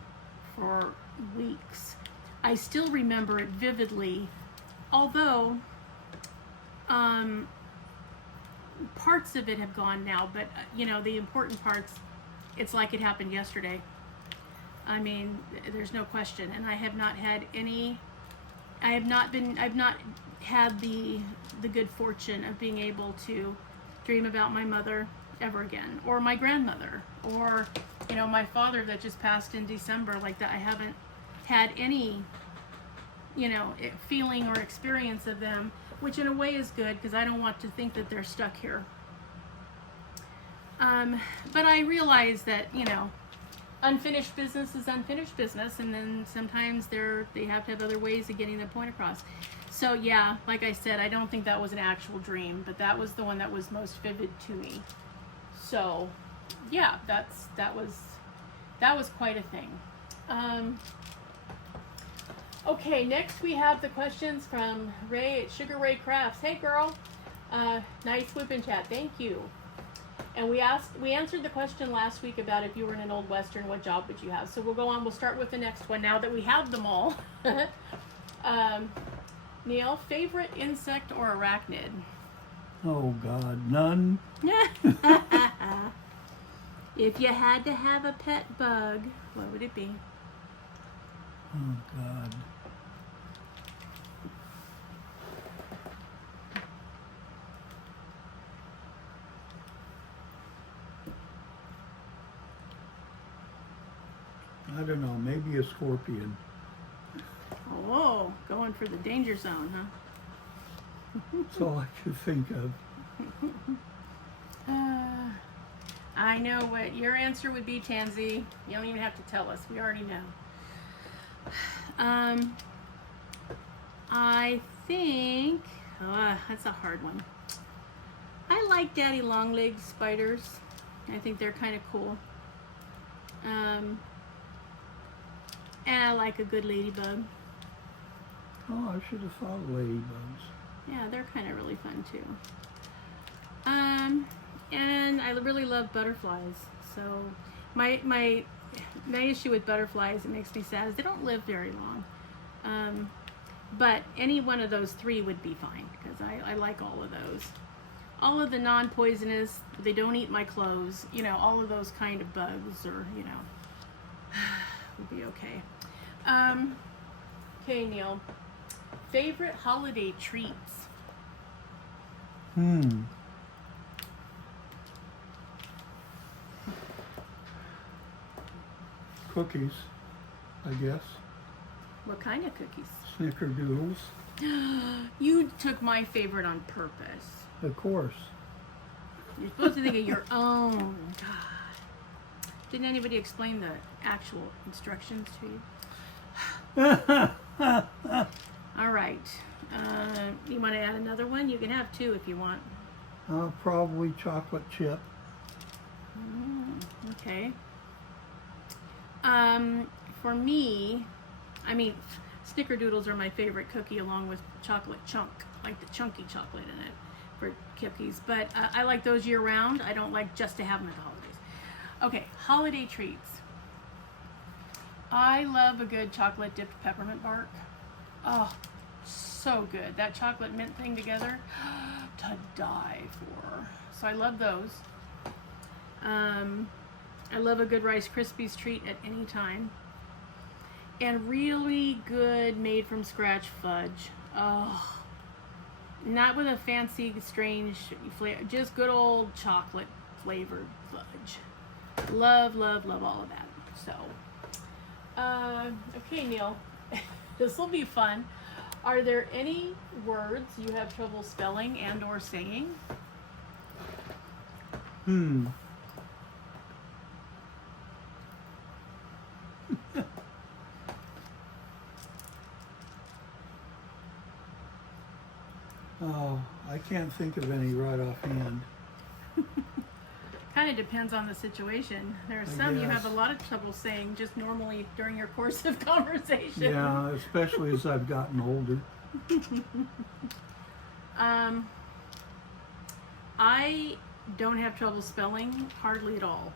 for weeks. I still remember it vividly, although parts of it have gone now, but you know, the important parts, it's like it happened yesterday. I mean, there's no question. And I have not had any, I've not had the good fortune of being able to dream about my mother ever again, or my grandmother, or, you know, my father that just passed in December, like that. I haven't had any, you know, feeling or experience of them, which in a way is good because I don't want to think that they're stuck here. But I realize that, you know, unfinished business is unfinished business, and then sometimes they have to have other ways of getting the point across. So yeah, like I said, I don't think that was an actual dream, but that was the one that was most vivid to me. So yeah, that was quite a thing. Okay, next we have the questions from Ray at Sugar Ray Crafts. Hey girl, nice WIP N Chat, thank you. And we answered the question last week about if you were in an old western, what job would you have? So we'll go on, we'll start with the next one now that we have them all. Neal, favorite insect or arachnid? Oh God, none. If you had to have a pet bug, what would it be? Oh God. I don't know, maybe a scorpion. Oh, going for the danger zone, huh? That's all I could think of. I know what your answer would be, Tansy. You don't even have to tell us. We already know. I think, that's a hard one. I like daddy long legs spiders. I think they're kind of cool. And I like a good ladybug. Oh, I should have thought of ladybugs. Yeah, they're kind of really fun too. And I really love butterflies. So my issue with butterflies, it makes me sad, is they don't live very long. But any one of those three would be fine because I like all of those. All of the non-poisonous, they don't eat my clothes, you know, all of those kind of bugs, or, you know, would be okay. Okay, Neal. Favorite holiday treats? Cookies, I guess. What kind of cookies? Snickerdoodles. You took my favorite on purpose. Of course. You're supposed to think of your own. God. Didn't anybody explain the actual instructions to you? All right. You want to add another one? You can have two if you want. Probably chocolate chip. Okay. For me, I mean, Snickerdoodles are my favorite cookie, along with chocolate chunk, like the chunky chocolate in it for cookies. But I like those year round. I don't like just to have them at the holidays. Okay, holiday treats. I love a good chocolate dipped peppermint bark. Oh, so good. That chocolate mint thing together, to die for. So I love those. I love a good Rice Krispies treat at any time. And really good made from scratch fudge. Oh, not with a fancy, strange flavor, just good old chocolate flavored fudge. Love, love, love all of that. So, okay, Neal, this will be fun. Are there any words you have trouble spelling and or saying? Oh, I can't think of any right offhand. Kind of depends on the situation. There are some you have a lot of trouble saying just normally during your course of conversation. Yeah, especially as I've gotten older. I don't have trouble spelling hardly at all.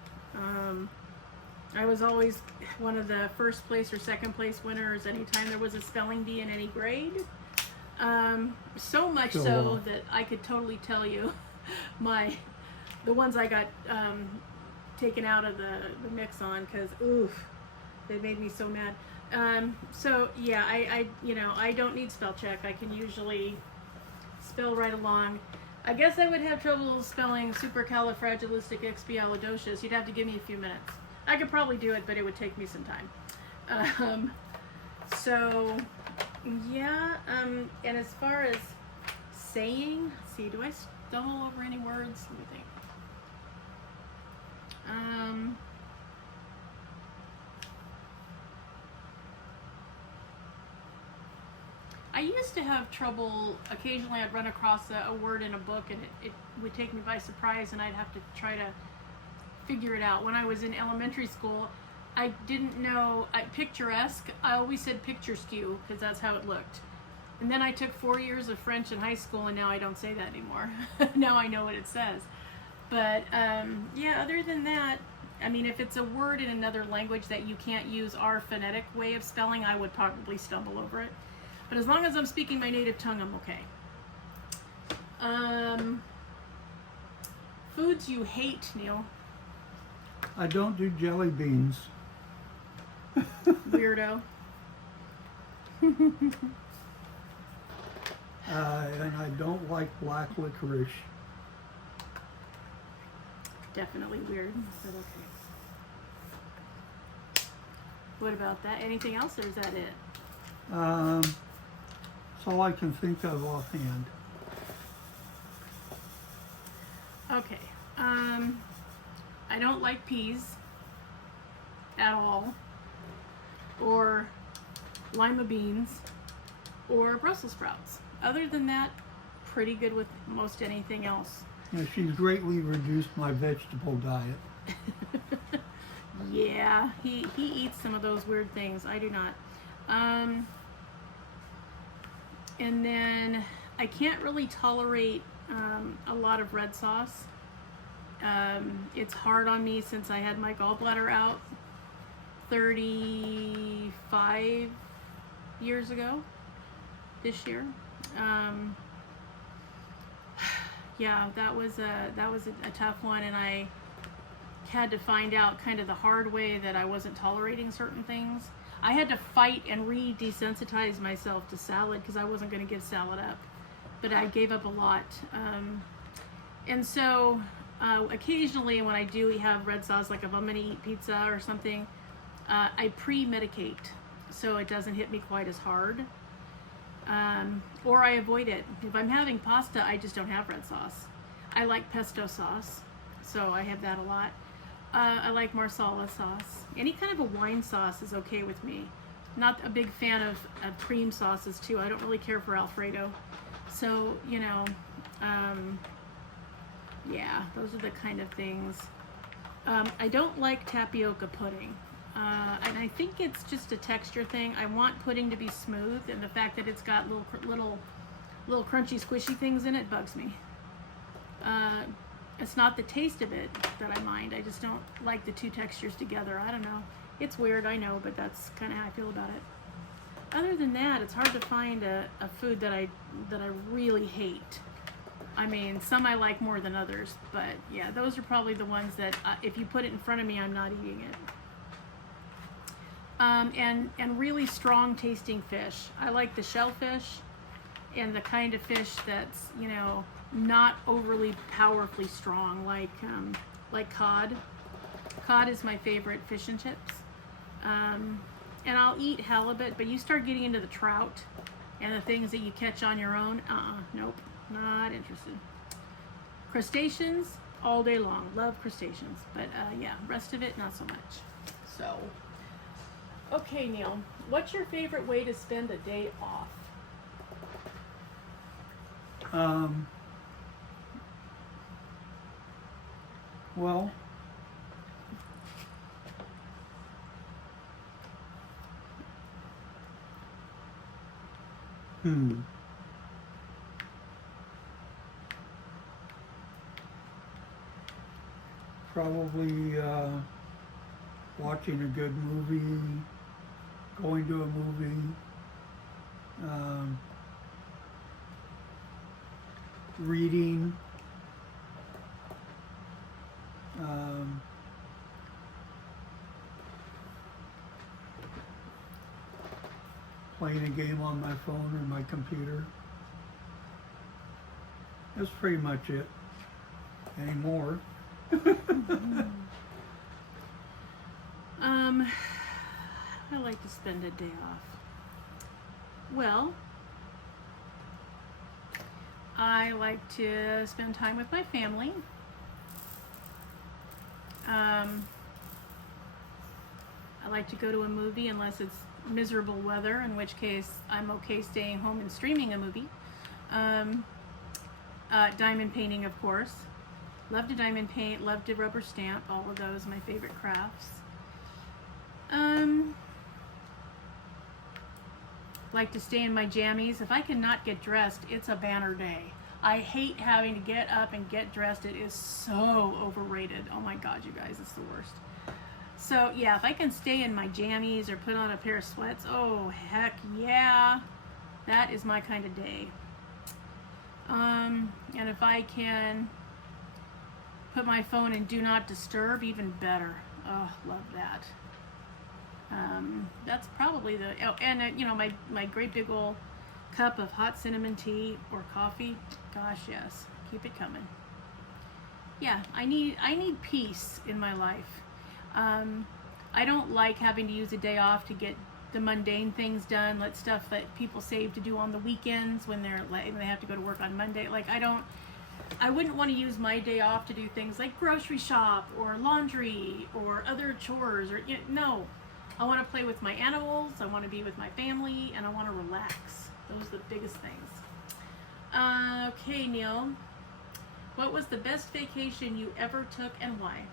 I was always one of the first place or second place winners anytime there was a spelling bee in any grade. So much so that I could totally tell you the ones I got taken out of the mix on because oof, they made me so mad. So yeah, I don't need spell check. I can usually spell right along. I guess I would have trouble spelling supercalifragilisticexpialidocious. You'd have to give me a few minutes. I could probably do it, but it would take me some time. So yeah, and as far as saying, let's see, do I stumble over any words? Let me think. I used to have trouble, occasionally I'd run across a word in a book and it would take me by surprise and I'd have to try to figure it out. When I was in elementary school, I didn't know, picturesque, I always said picture skew because that's how it looked. And then I took 4 years of French in high school and now I don't say that anymore. Now I know what it says. But yeah, other than that, I mean, if it's a word in another language that you can't use our phonetic way of spelling, I would probably stumble over it. But as long as I'm speaking my native tongue, I'm okay. Foods you hate, Neal. I don't do jelly beans. Weirdo. And I don't like black licorice. Definitely weird, but okay. What about that? Anything else, or is that it? That's all I can think of offhand. Okay. I don't like peas at all, or lima beans, or Brussels sprouts. Other than that, pretty good with most anything else. Yeah, she's greatly reduced my vegetable diet. Yeah, he eats some of those weird things. I do not. And then I can't really tolerate a lot of red sauce. It's hard on me since I had my gallbladder out 35 years ago this year. Yeah, that was a tough one, and I had to find out kind of the hard way that I wasn't tolerating certain things. I had to fight and desensitize myself to salad because I wasn't going to give salad up, but I gave up a lot. And so occasionally when I do have red sauce, like if I'm going to eat pizza or something, I pre-medicate so it doesn't hit me quite as hard. Or I avoid it. If I'm having pasta, I just don't have red sauce. I like pesto sauce, so I have that a lot. I like marsala sauce. Any kind of a wine sauce is okay with me. Not a big fan of cream sauces too. I don't really care for Alfredo. So, you know, yeah, those are the kind of things. I don't like tapioca pudding. And I think it's just a texture thing. I want pudding to be smooth, and the fact that it's got little crunchy, squishy things in it bugs me. It's not the taste of it that I mind. I just don't like the two textures together. I don't know. It's weird, I know, but that's kind of how I feel about it. Other than that, it's hard to find a food that I really hate. I mean, some I like more than others, but yeah, those are probably the ones that if you put it in front of me, I'm not eating it. And really strong tasting fish. I like the shellfish and the kind of fish that's, you know, not overly powerfully strong, like cod. Cod is my favorite fish and chips. And I'll eat halibut, but you start getting into the trout and the things that you catch on your own, nope, not interested. Crustaceans, all day long. Love crustaceans, but yeah, rest of it, not so much. So, okay, Neal, what's your favorite way to spend a day off? Well, probably watching a good movie, going to a movie, reading, playing a game on my phone or my computer. That's pretty much it. Any more? I like to spend a day off. Well, I like to spend time with my family. I like to go to a movie unless it's miserable weather, in which case I'm okay staying home and streaming a movie. Diamond painting, of course. Love to diamond paint, love to rubber stamp, all of those my favorite crafts. Like to stay in my jammies. If I cannot get dressed, it's a banner day. I hate having to get up and get dressed. It is so overrated. Oh my God, you guys, it's the worst. So yeah, if I can stay in my jammies or put on a pair of sweats, oh heck yeah, that is my kind of day. And if I can put my phone in do not disturb, even better. Oh, love that. That's probably the, oh, and you know, my great big old cup of hot cinnamon tea or coffee. Gosh, yes, keep it coming. Yeah, I need peace in my life. I don't like having to use a day off to get the mundane things done, like stuff that people save to do on the weekends when they have to go to work on Monday. Like I wouldn't want to use my day off to do things like grocery shop or laundry or other chores or, you know, no. I want to play with my animals, I want to be with my family, and I want to relax. Those are the biggest things. Okay, Neal, what was the best vacation you ever took and why?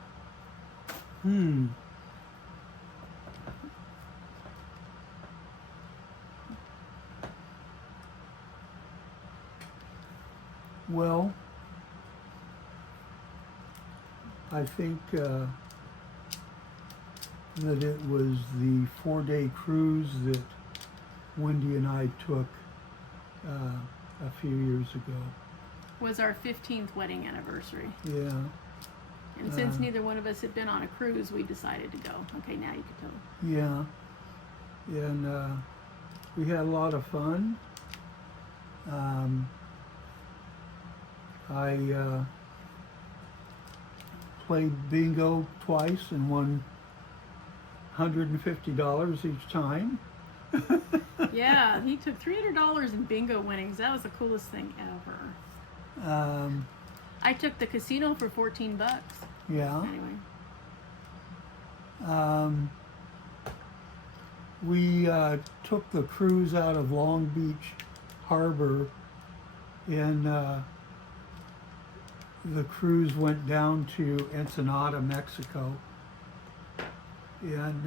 Well, I think that it was the 4-day cruise that Wendy and I took a few years ago. Was our 15th wedding anniversary. Yeah. And since neither one of us had been on a cruise, we decided to go. Okay, now you can tell. Yeah. And we had a lot of fun. I played bingo twice and won $150 each time. Yeah, he took $300 in bingo winnings. That was the coolest thing ever. I took the casino for $14. Yeah. Anyway. We took the cruise out of Long Beach Harbor, and the cruise went down to Ensenada, Mexico. And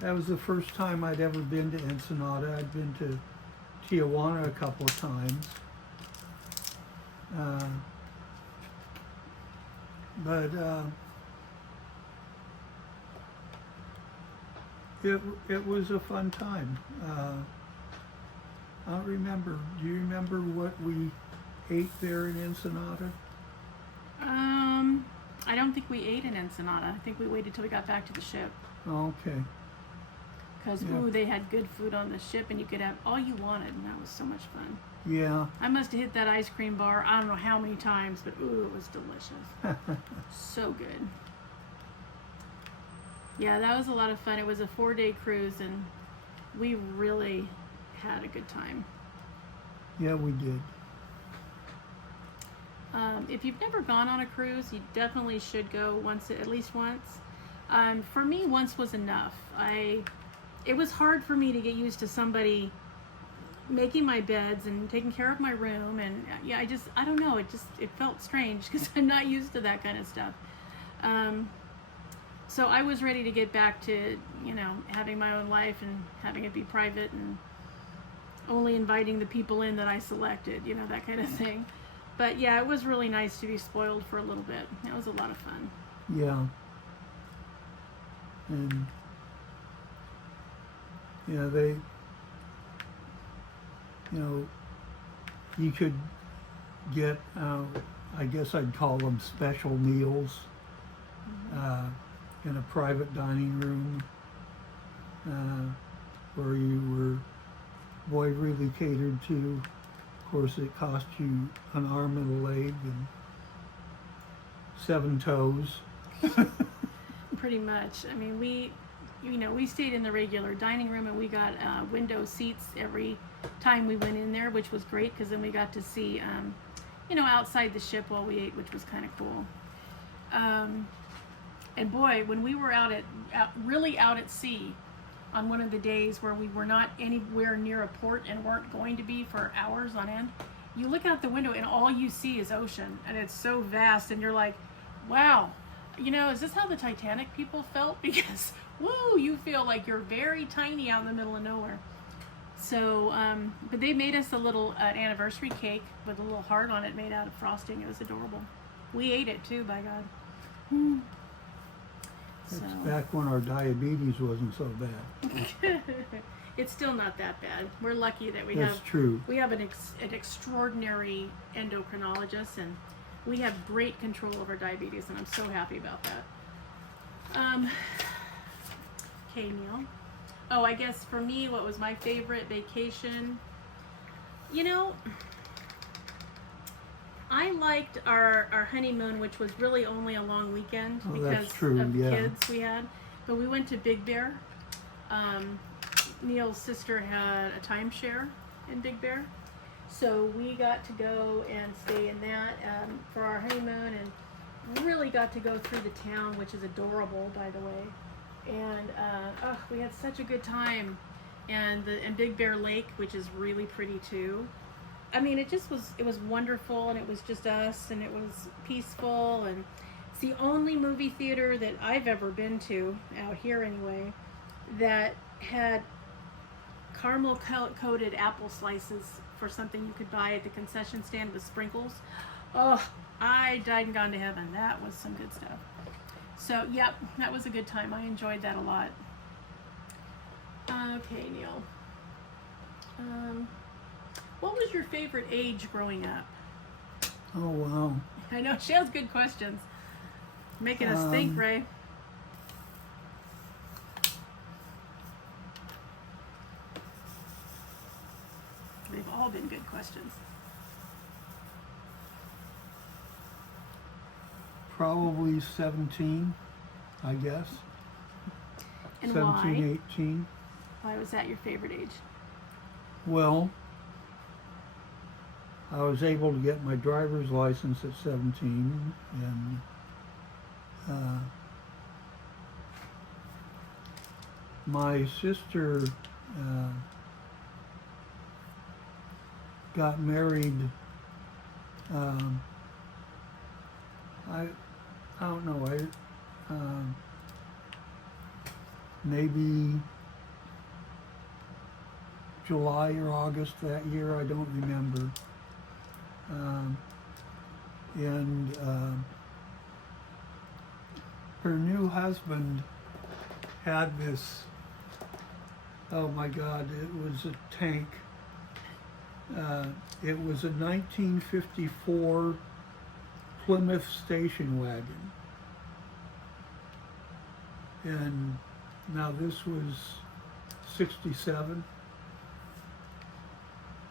that was the first time I'd ever been to Ensenada. I'd been to Tijuana a couple of times. But it was a fun time. I don't remember. Do you remember what we ate there in Ensenada? I don't think we ate in Ensenada. I think we waited till we got back to the ship. Oh, okay. Because, Yeah. ooh, they had good food on the ship and you could have all you wanted, and that was so much fun. Yeah. I must have hit that ice cream bar, I don't know how many times, but ooh, it was delicious. So good. Yeah, that was a lot of fun. It was a 4-day cruise, and we really had a good time. Yeah, we did. If you've never gone on a cruise, you definitely should go once, at least once. For me, once was enough. It was hard for me to get used to somebody making my beds and taking care of my room, and yeah, I don't know, it felt strange because I'm not used to that kind of stuff. So I was ready to get back to, having my own life and having it be private and only inviting the people in that I selected, that kind of thing. But yeah, it was really nice to be spoiled for a little bit. It was a lot of fun. Yeah. And yeah, they, you could get, I guess I'd call them special meals in a private dining room where you were really catered to. Of course, it cost you an arm and a leg and 7 toes. Pretty much. I mean, we stayed in the regular dining room, and we got window seats every time we went in there, which was great because then we got to see, outside the ship while we ate, which was kind of cool. And boy, when we were really out at sea on one of the days where we were not anywhere near a port and weren't going to be for hours on end, you look out the window and all you see is ocean, and it's so vast, and you're like, wow, is this how the Titanic people felt? Because, woo, you feel like you're very tiny out in the middle of nowhere. So, but they made us a little anniversary cake with a little heart on it made out of frosting. It was adorable. We ate it too, by God. That's So. back when our diabetes wasn't so bad. It's still not that bad. We're lucky that That's true. We have an extraordinary endocrinologist, and we have great control over diabetes, and I'm so happy about that. Okay, Neal. Oh, I guess for me, what was my favorite vacation? I liked our honeymoon, which was really only a long weekend because of the kids we had. But we went to Big Bear. Neal's sister had a timeshare in Big Bear. So we got to go and stay in that for our honeymoon, and really got to go through the town, which is adorable, by the way. And we had such a good time. And Big Bear Lake, which is really pretty too. I mean, it was wonderful, and it was just us, and it was peaceful, and it's the only movie theater that I've ever been to, out here anyway, that had caramel coated apple slices for something you could buy at the concession stand with sprinkles. Oh, I died and gone to heaven. That was some good stuff. So, yep, that was a good time. I enjoyed that a lot. Okay, Neal. What was your favorite age growing up? Oh, wow. I know, she has good questions. Making us think, Ray. They've all been good questions. Probably 17, I guess. And 17, why? 18. Why was that your favorite age? Well, I was able to get my driver's license at 17, and my sister got married. I don't know. Maybe July or August that year. I don't remember. Her new husband had this, oh my God, it was a tank. It was a 1954 Plymouth station wagon. And now this was 67.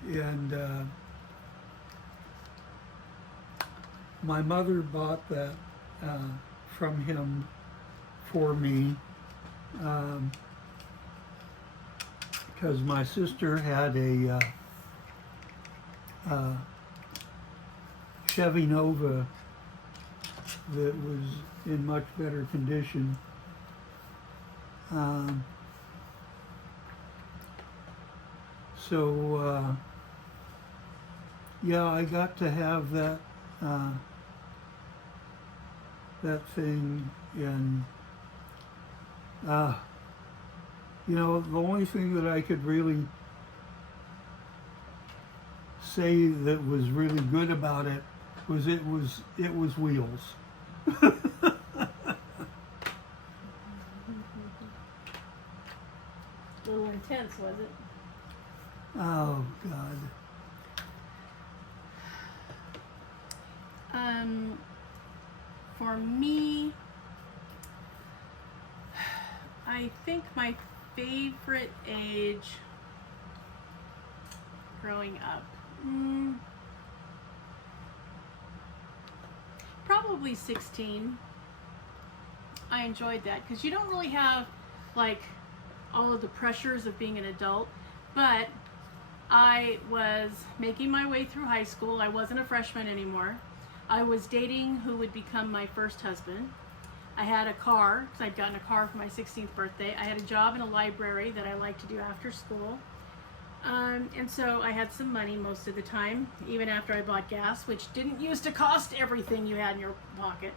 And my mother bought that from him for me because my sister had a Chevy Nova that was in much better condition. Yeah, I got to have that that thing, and you know, the only thing that I could really say that was really good about it was it was wheels. A little intense, was it? Oh God. For me, I think my favorite age growing up, probably 16. I enjoyed that because you don't really have like all of the pressures of being an adult, but I was making my way through high school. I wasn't a freshman anymore. I was dating who would become my first husband. I had a car, because I'd gotten a car for my 16th birthday. I had a job in a library that I liked to do after school. And so I had some money most of the time, even after I bought gas, which didn't used to cost everything you had in your pocket.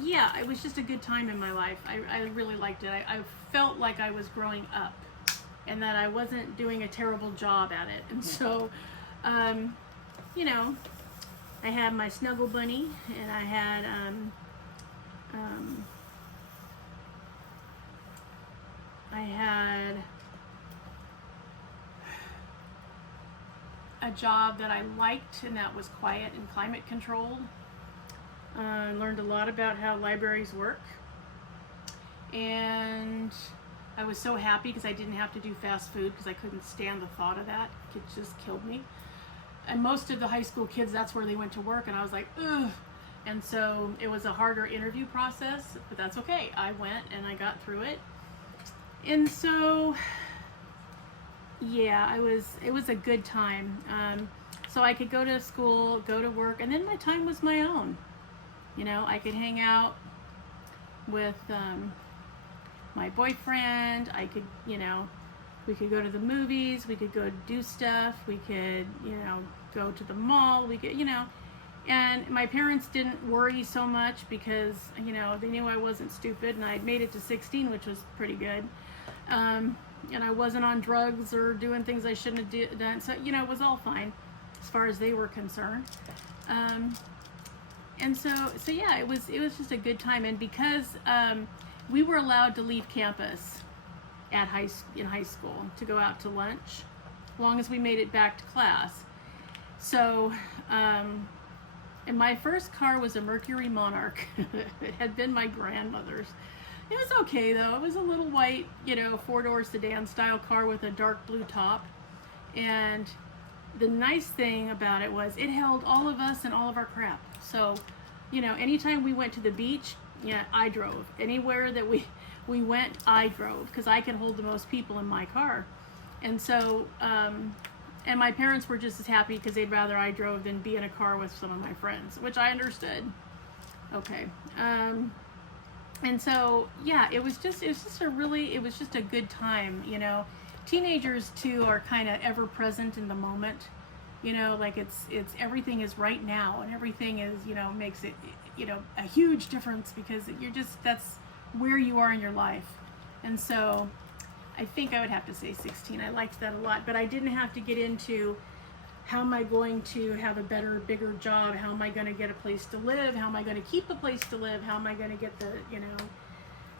Yeah, it was just a good time in my life. I really liked it. I felt like I was growing up and that I wasn't doing a terrible job at it. And so, you know, I had my snuggle bunny, and I had a job that I liked, and that was quiet and climate controlled. I learned a lot about how libraries work, and I was so happy because I didn't have to do fast food because I couldn't stand the thought of that. It just killed me. And most of the high school kids, that's where they went to work, and I was like, ugh. And so it was a harder interview process, but that's okay. I went and I got through it. And so, yeah, it was a good time. So I could go to school, go to work, and then my time was my own. You know, I could hang out with my boyfriend. I could, you know, we could go to the movies. We could go do stuff. We could, you know, go to the mall. We could, you know, and my parents didn't worry so much because, you know, they knew I wasn't stupid, and I'd made it to 16, which was pretty good. And I wasn't on drugs or doing things I shouldn't have done. So, you know, it was all fine as far as they were concerned. And so yeah, it was just a good time. And because we were allowed to leave campus in high school to go out to lunch, as long as we made it back to class. So, and my first car was a Mercury Monarch. It had been my grandmother's. It was okay though. It was a little white, you know, 4-door sedan style car with a dark blue top. And the nice thing about it was it held all of us and all of our crap. So, you know, anytime we went to the beach, yeah, I drove. Anywhere that we went, I drove because I could hold the most people in my car. And so, and my parents were just as happy because they'd rather I drove than be in a car with some of my friends, which I understood. Okay. And so, yeah, it was just a good time, you know. Teenagers too are kind of ever present in the moment, you know, like it's everything is right now, and everything is, you know, makes it, you know, a huge difference because that's where you are in your life. And so I think I would have to say 16. I liked that a lot, but I didn't have to get into how am I going to have a better, bigger job? How am I going to get a place to live? How am I going to keep a place to live? How am I going to get the, you know,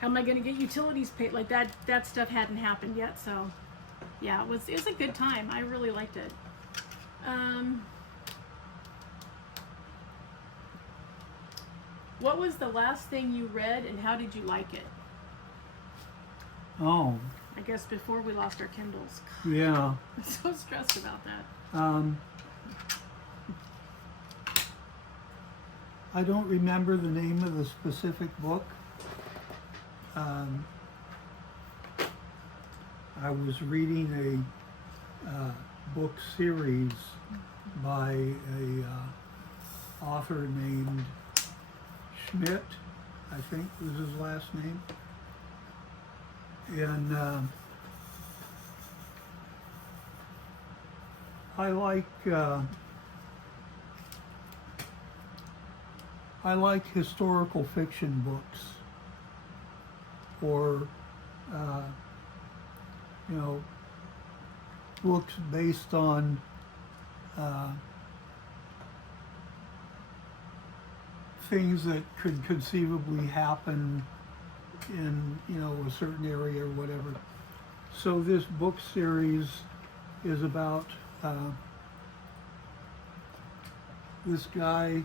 how am I going to get utilities paid? Like that stuff hadn't happened yet. So yeah, it was a good time. I really liked it. What was the last thing you read and how did you like it? Oh, I guess before we lost our Kindles. yeah. I'm so stressed about that. I don't remember the name of the specific book. I was reading a book series by a author named Schmidt, I think was his last name. And I like historical fiction books, or you know, books based on things that could conceivably happen in, you know, a certain area or whatever. So this book series is about this guy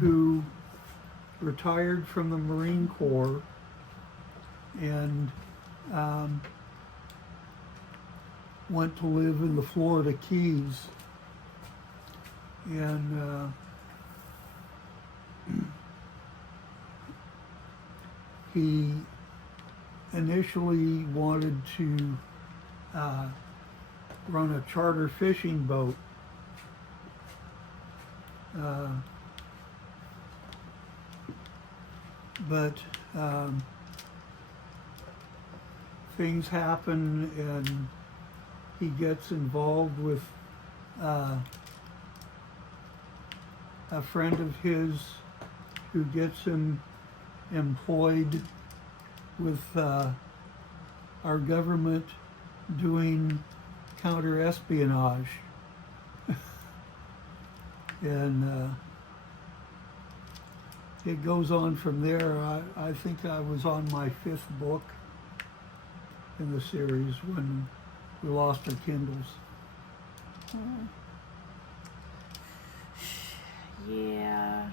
who retired from the Marine Corps and went to live in the Florida Keys, and he initially wanted to run a charter fishing boat. But things happen and he gets involved with a friend of his who gets him employed with our government doing counter-espionage. And it goes on from there. I think I was on my 5th book in the series when we lost our Kindles. Yeah,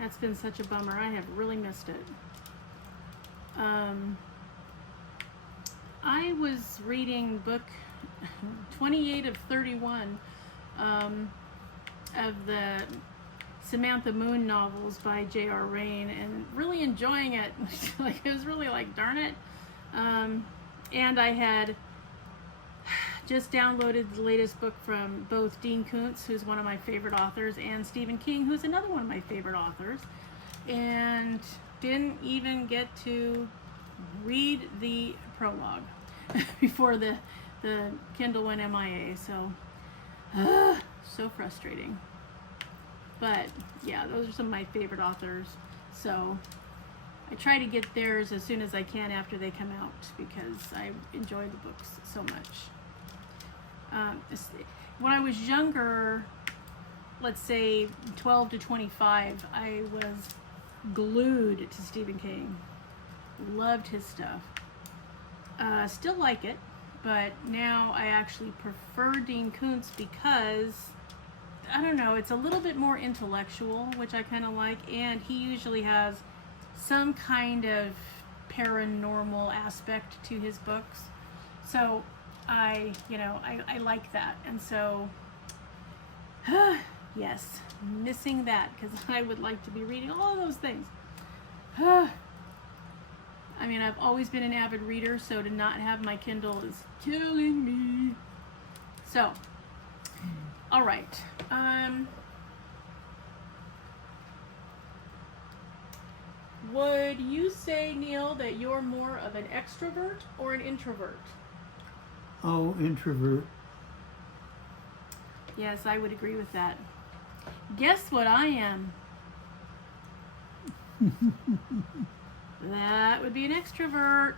that's been such a bummer. I have really missed it. I was reading book 28 of 31 of the Samantha Moon novels by J.R. Rain, and really enjoying it. Like, it was really like, darn it. And I had just downloaded the latest book from both Dean Koontz, who's one of my favorite authors, and Stephen King, who's another one of my favorite authors, and didn't even get to read the prologue before the Kindle went MIA. So so frustrating. But yeah, those are some of my favorite authors. So I try to get theirs as soon as I can after they come out because I enjoy the books so much. When I was younger, let's say 12 to 25, I was glued to Stephen King. Loved his stuff. Still like it, but now I actually prefer Dean Koontz because, I don't know, it's a little bit more intellectual, which I kind of like, and he usually has some kind of paranormal aspect to his books. So I like that. And so, yes, missing that because I would like to be reading all those things. I mean, I've always been an avid reader, so to not have my Kindle is killing me. So, all right. Would you say, Neal, that you're more of an extrovert or an introvert? Oh, introvert. Yes, I would agree with that. Guess what I am? That would be an extrovert.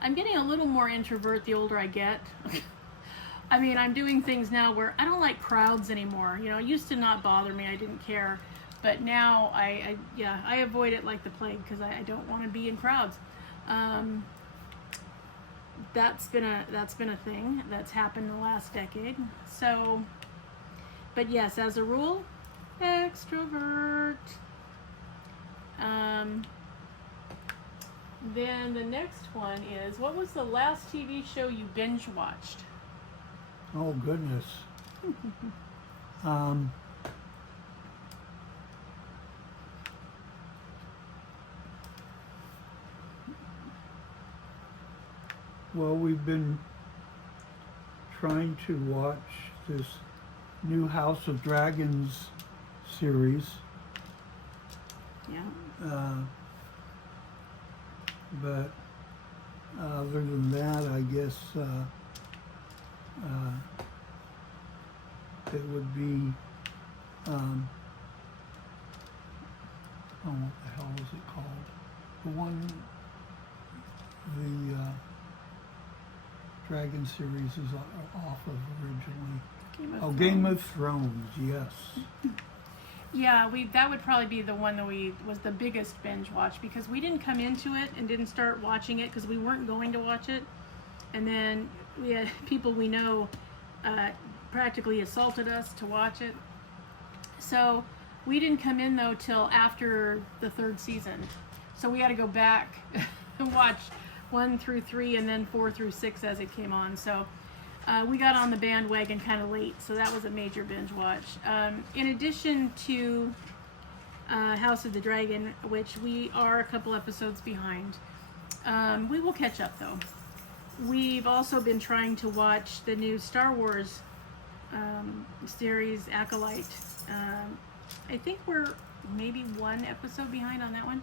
I'm getting a little more introvert the older I get. I mean, I'm doing things now where I don't like crowds anymore. You know, it used to not bother me. I didn't care. but now I avoid it like the plague because I don't want to be in crowds. That's been a thing that's happened in the last decade. So, but yes, as a rule, extrovert. Then the next one is, what was the last TV show you binge watched? Oh goodness. Well, we've been trying to watch this new House of Dragons series. Yeah. But other than that, I guess it would be, oh, what the hell is it called? The one, the Dragon series is off of originally. Game of Thrones, yes. Yeah, that would probably be the one that was the biggest binge watch, because we didn't come into it and didn't start watching it because we weren't going to watch it, and then we had people we know practically assaulted us to watch it. So we didn't come in though till after the 3rd season. So we had to go back and watch 1 through 3 and then 4 through 6 as it came on. So we got on the bandwagon kind of late, so that was a major binge watch. In addition to House of the Dragon, which we are a couple episodes behind, we will catch up though. We've also been trying to watch the new Star Wars series, Acolyte. I think we're maybe 1 episode behind on that one.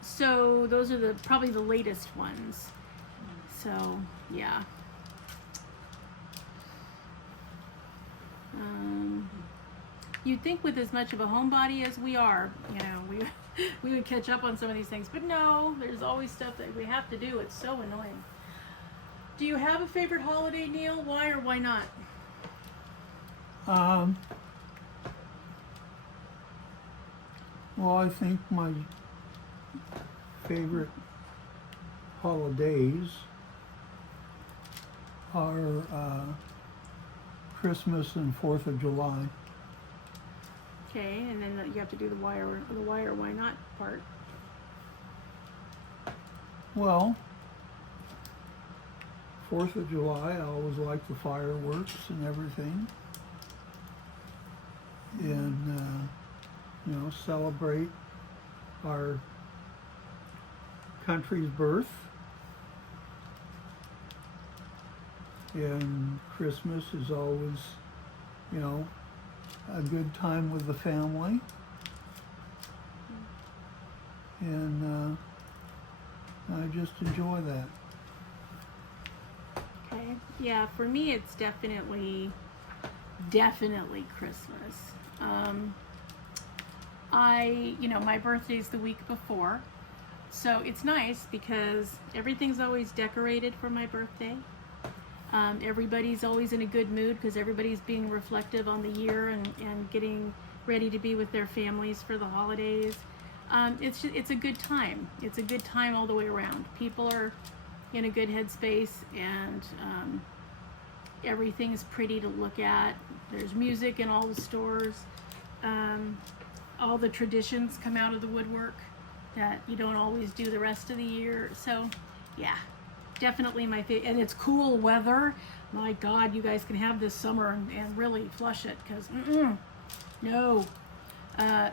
So those are probably the latest ones. So yeah. You'd think with as much of a homebody as we are, we would catch up on some of these things, but no, there's always stuff that we have to do. It's so annoying. Do you have a favorite holiday, Neal? Why or why not? Well, I think my favorite holidays are Christmas and 4th of July. Okay, and then you have to do the why or why not part. Well, 4th of July, I always like the fireworks and everything. And, celebrate our country's birth. And Christmas is always, a good time with the family. And I just enjoy that. Okay. Yeah, for me it's definitely Christmas. My birthday's the week before, so it's nice because everything's always decorated for my birthday. Everybody's always in a good mood because everybody's being reflective on the year and getting ready to be with their families for the holidays. It's a good time. It's a good time all the way around. People are in a good headspace, and everything's pretty to look at. There's music in all the stores. All the traditions come out of the woodwork that you don't always do the rest of the year. So, yeah, definitely my favorite. And it's cool weather. My God, you guys can have this summer and really flush it, because no.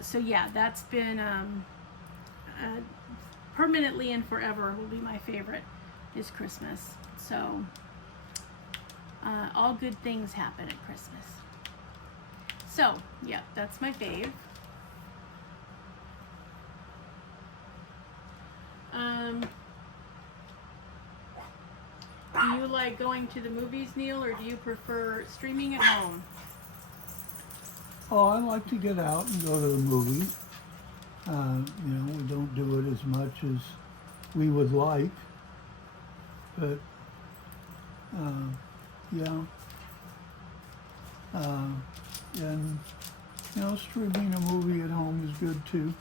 So yeah, that's been permanently and forever will be my favorite, is Christmas. So all good things happen at Christmas. So yeah, that's my fave. Do you like going to the movies, Neal, or do you prefer streaming at home? Oh, I like to get out and go to the movies. We don't do it as much as we would like, but yeah. And You know, streaming a movie at home is good too.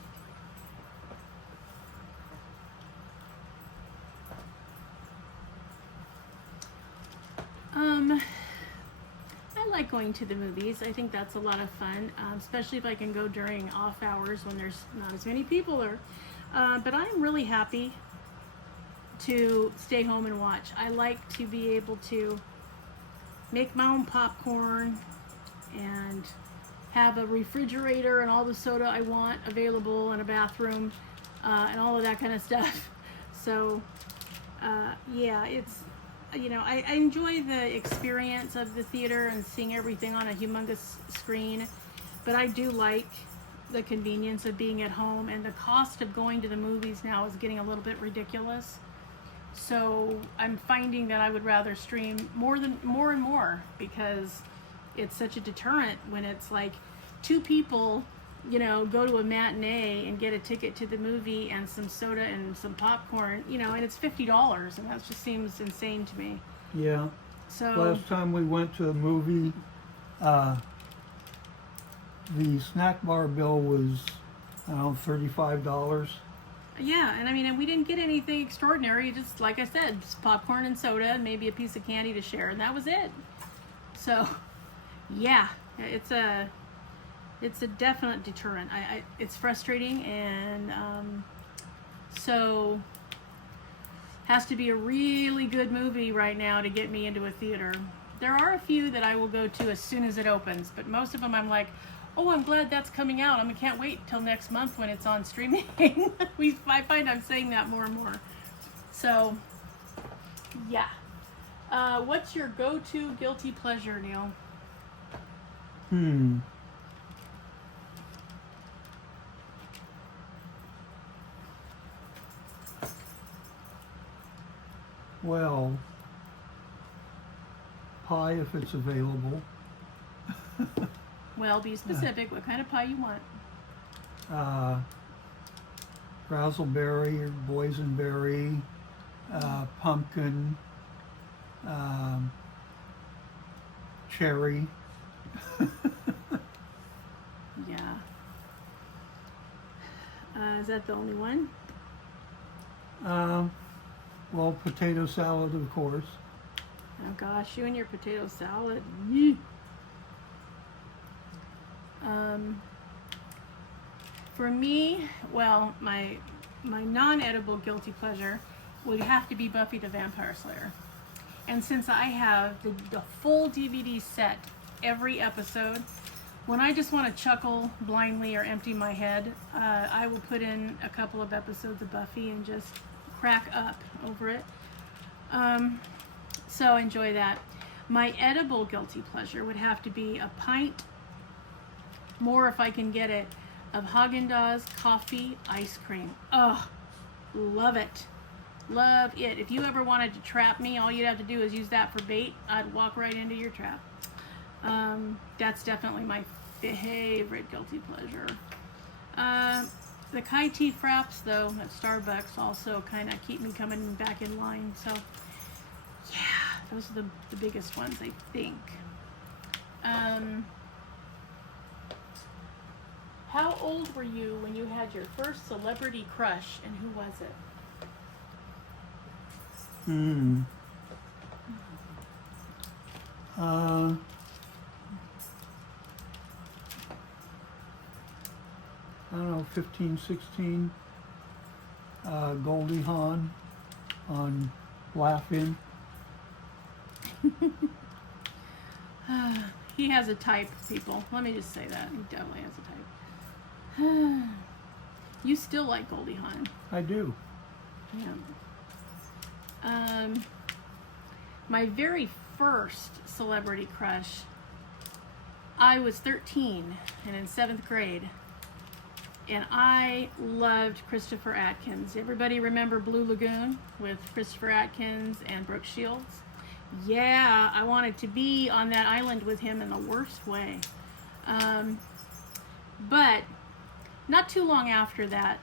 I like going to the movies. I think that's a lot of fun, especially if I can go during off hours when there's not as many people there. But I'm really happy to stay home and watch. I like to be able to make my own popcorn and have a refrigerator and all the soda I want available in a bathroom and all of that kind of stuff. So yeah, it's, you know, I enjoy the experience of the theater and seeing everything on a humongous screen, but I do like the convenience of being at home, and the cost of going to the movies now is getting a little bit ridiculous. So I'm finding that I would rather stream more and more, because it's such a deterrent when it's like two people, you know, go to a matinee and get a ticket to the movie and some soda and some popcorn, you know, and it's $50, and that just seems insane to me. Yeah. So Last time we went to a movie, the snack bar bill was, I don't know, $35. yeah, and I mean, and we didn't get anything extraordinary. Just like I said, just popcorn and soda, and maybe a piece of candy to share, and that was it. So, yeah, it's a definite deterrent. It's frustrating, and so has to be a really good movie right now to get me into a theater. There are a few that I will go to as soon as it opens, but most of them I'm like, oh, I'm glad that's coming out. I can't wait till next month when it's on streaming. I find I'm saying that more and more. So, yeah. What's your go-to guilty pleasure, Neal? Well, pie if it's available. Well, be specific. What kind of pie you want? Razzleberry or boysenberry, pumpkin, cherry. Yeah. Is that the only one? Well, potato salad, of course. Oh gosh, you and your potato salad. Yee. For me, well, my non-edible guilty pleasure would have to be Buffy the Vampire Slayer. And since I have the full DVD set, every episode, when I just want to chuckle blindly or empty my head, I will put in a couple of episodes of Buffy and just crack up over it. So I enjoy that. My edible guilty pleasure would have to be a pint, more if I can get it, of Haagen-Dazs coffee ice cream. Oh, love it. Love it. If you ever wanted to trap me, all you'd have to do is use that for bait. I'd walk right into your trap. That's definitely my favorite guilty pleasure. The Kai tea fraps, though, at Starbucks also kind of keep me coming back in line. So, yeah, those are the biggest ones, I think. How old were you when you had your first celebrity crush, and who was it? I don't know, 15, 16. Goldie Hawn on Laugh-In. He has a type, people. Let me just say that. He definitely has a type. You still like Goldie Hawn. I do. Yeah. My very first celebrity crush, I was 13 and in 7th grade, and I loved Christopher Atkins. Everybody remember Blue Lagoon with Christopher Atkins and Brooke Shields? Yeah, I wanted to be on that island with him in the worst way. But not too long after that,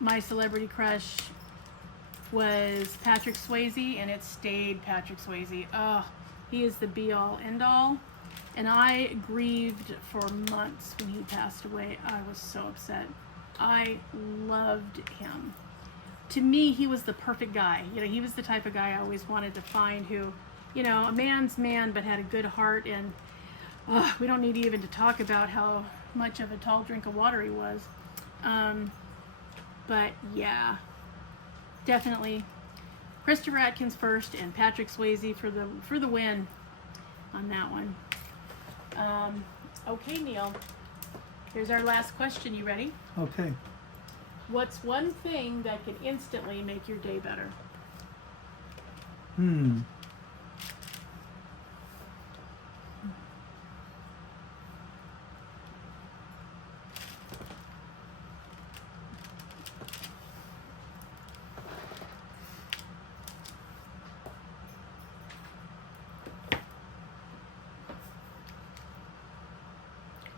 my celebrity crush was Patrick Swayze, and it stayed Patrick Swayze. Oh, he is the be-all, end-all. And I grieved for months when he passed away. I was so upset. I loved him. To me, he was the perfect guy. You know, he was the type of guy I always wanted to find who, you know, a man's man but had a good heart. And we don't need even to talk about how much of a tall drink of water he was. But yeah, definitely Christopher Atkins first and Patrick Swayze for the win on that one. Okay, Neal. Here's our last question. You ready? Okay. What's one thing that can instantly make your day better?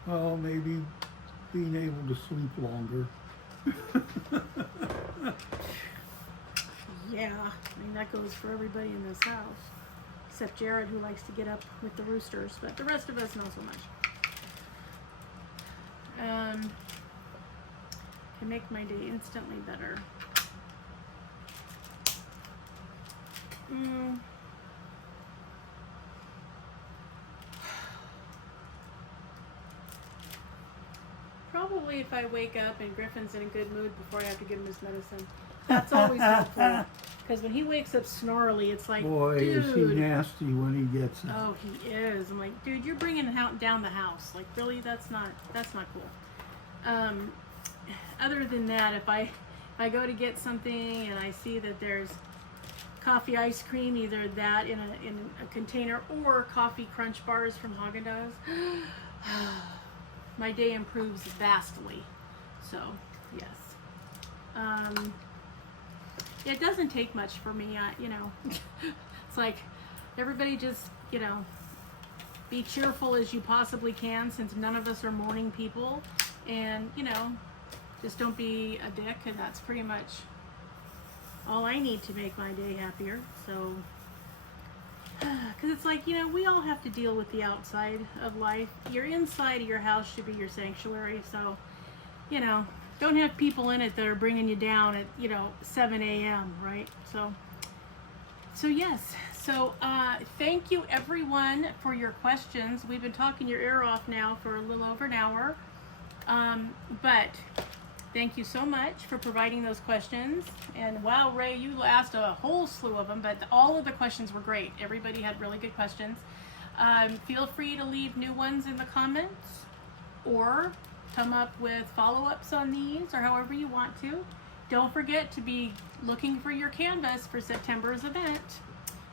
Well, maybe being able to sleep longer. Yeah, I mean, that goes for everybody in this house. Except Jared, who likes to get up with the roosters, but the rest of us not so much. Can make my day instantly better. Probably if I wake up and Griffin's in a good mood before I have to give him his medicine. That's always helpful. Because when he wakes up snarly, it's like, Boy, dude. is he nasty when he gets it. Oh, he is. I'm like, dude, you're bringing down the house. Like, really? That's not cool. Other than that, if I go to get something and I see that there's coffee ice cream, either that in a container or coffee crunch bars from Haagen-Dazs, my day improves vastly. So, yes. It doesn't take much for me, you know. It's like everybody just, you know, be cheerful as you possibly can, since none of us are morning people, and, you know, just don't be a dick, and that's pretty much all I need to make my day happier. So, because it's like, you know, we all have to deal with the outside of life. Your inside of your house should be your sanctuary. So, you know, don't have people in it that are bringing you down at, you know, 7 a.m., right? So yes. So thank you, everyone, for your questions. We've been talking your ear off now for a little over an hour. But thank you so much for providing those questions. And wow, Ray, you asked a whole slew of them, but all of the questions were great. Everybody had really good questions. Feel free to leave new ones in the comments or come up with follow-ups on these, or however you want to. Don't forget to be looking for your canvas for September's event.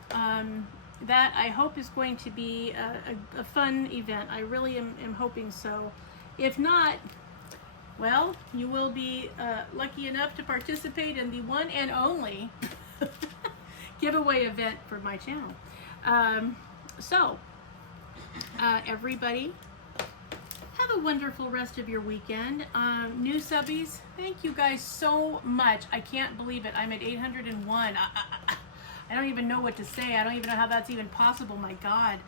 That I hope is going to be a fun event. I really am hoping so. If not, well, you will be lucky enough to participate in the one and only giveaway event for my channel. Everybody, have a wonderful rest of your weekend. New subbies, thank you guys so much. I can't believe it. I'm at 801. I don't even know what to say. I don't even know how that's even possible. My God.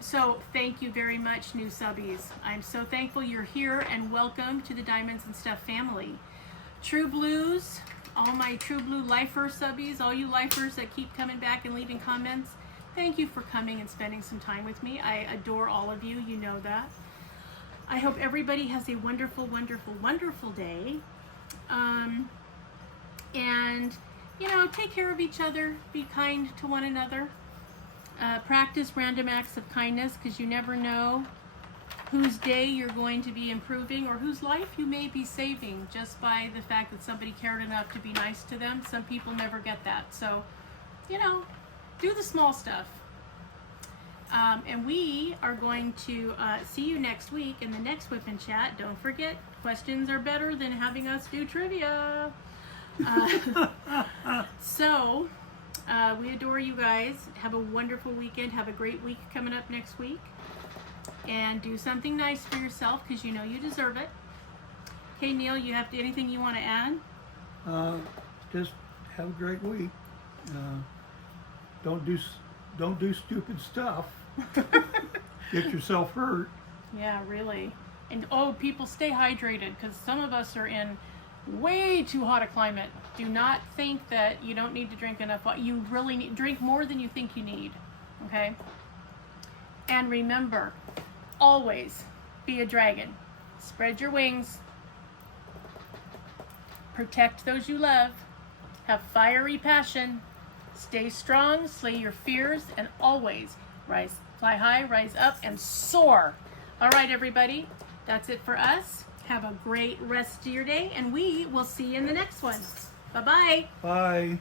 So thank you very much, new subbies. I'm so thankful you're here, and welcome to the Diamonds and Stuff family. True Blues, all my True Blue lifer subbies, all you lifers that keep coming back and leaving comments, thank you for coming and spending some time with me. I adore all of you. You know that. I hope everybody has a wonderful, wonderful, wonderful day. And, you know, take care of each other. Be kind to one another. Practice random acts of kindness, because you never know whose day you're going to be improving or whose life you may be saving just by the fact that somebody cared enough to be nice to them. Some people never get that. So, you know, do the small stuff. And we are going to see you next week in the next WIP N Chat. Don't forget, questions are better than having us do trivia. We adore you guys. Have a wonderful weekend. Have a great week coming up next week. And do something nice for yourself, because you know you deserve it. Okay, Neal, you have anything you want to add? Just have a great week. Don't do stupid stuff. get yourself hurt. Yeah, really. And oh, people stay hydrated, because some of us are in way too hot a climate. Do not think that you don't need to drink enough water. You really need drink more than you think you need. Okay? And remember, always be a dragon. Spread your wings. Protect those you love. Have fiery passion. Stay strong, slay your fears, and always fly high, rise up, and soar. All right, everybody. That's it for us. Have a great rest of your day, and we will see you in the next one. Bye-bye. Bye.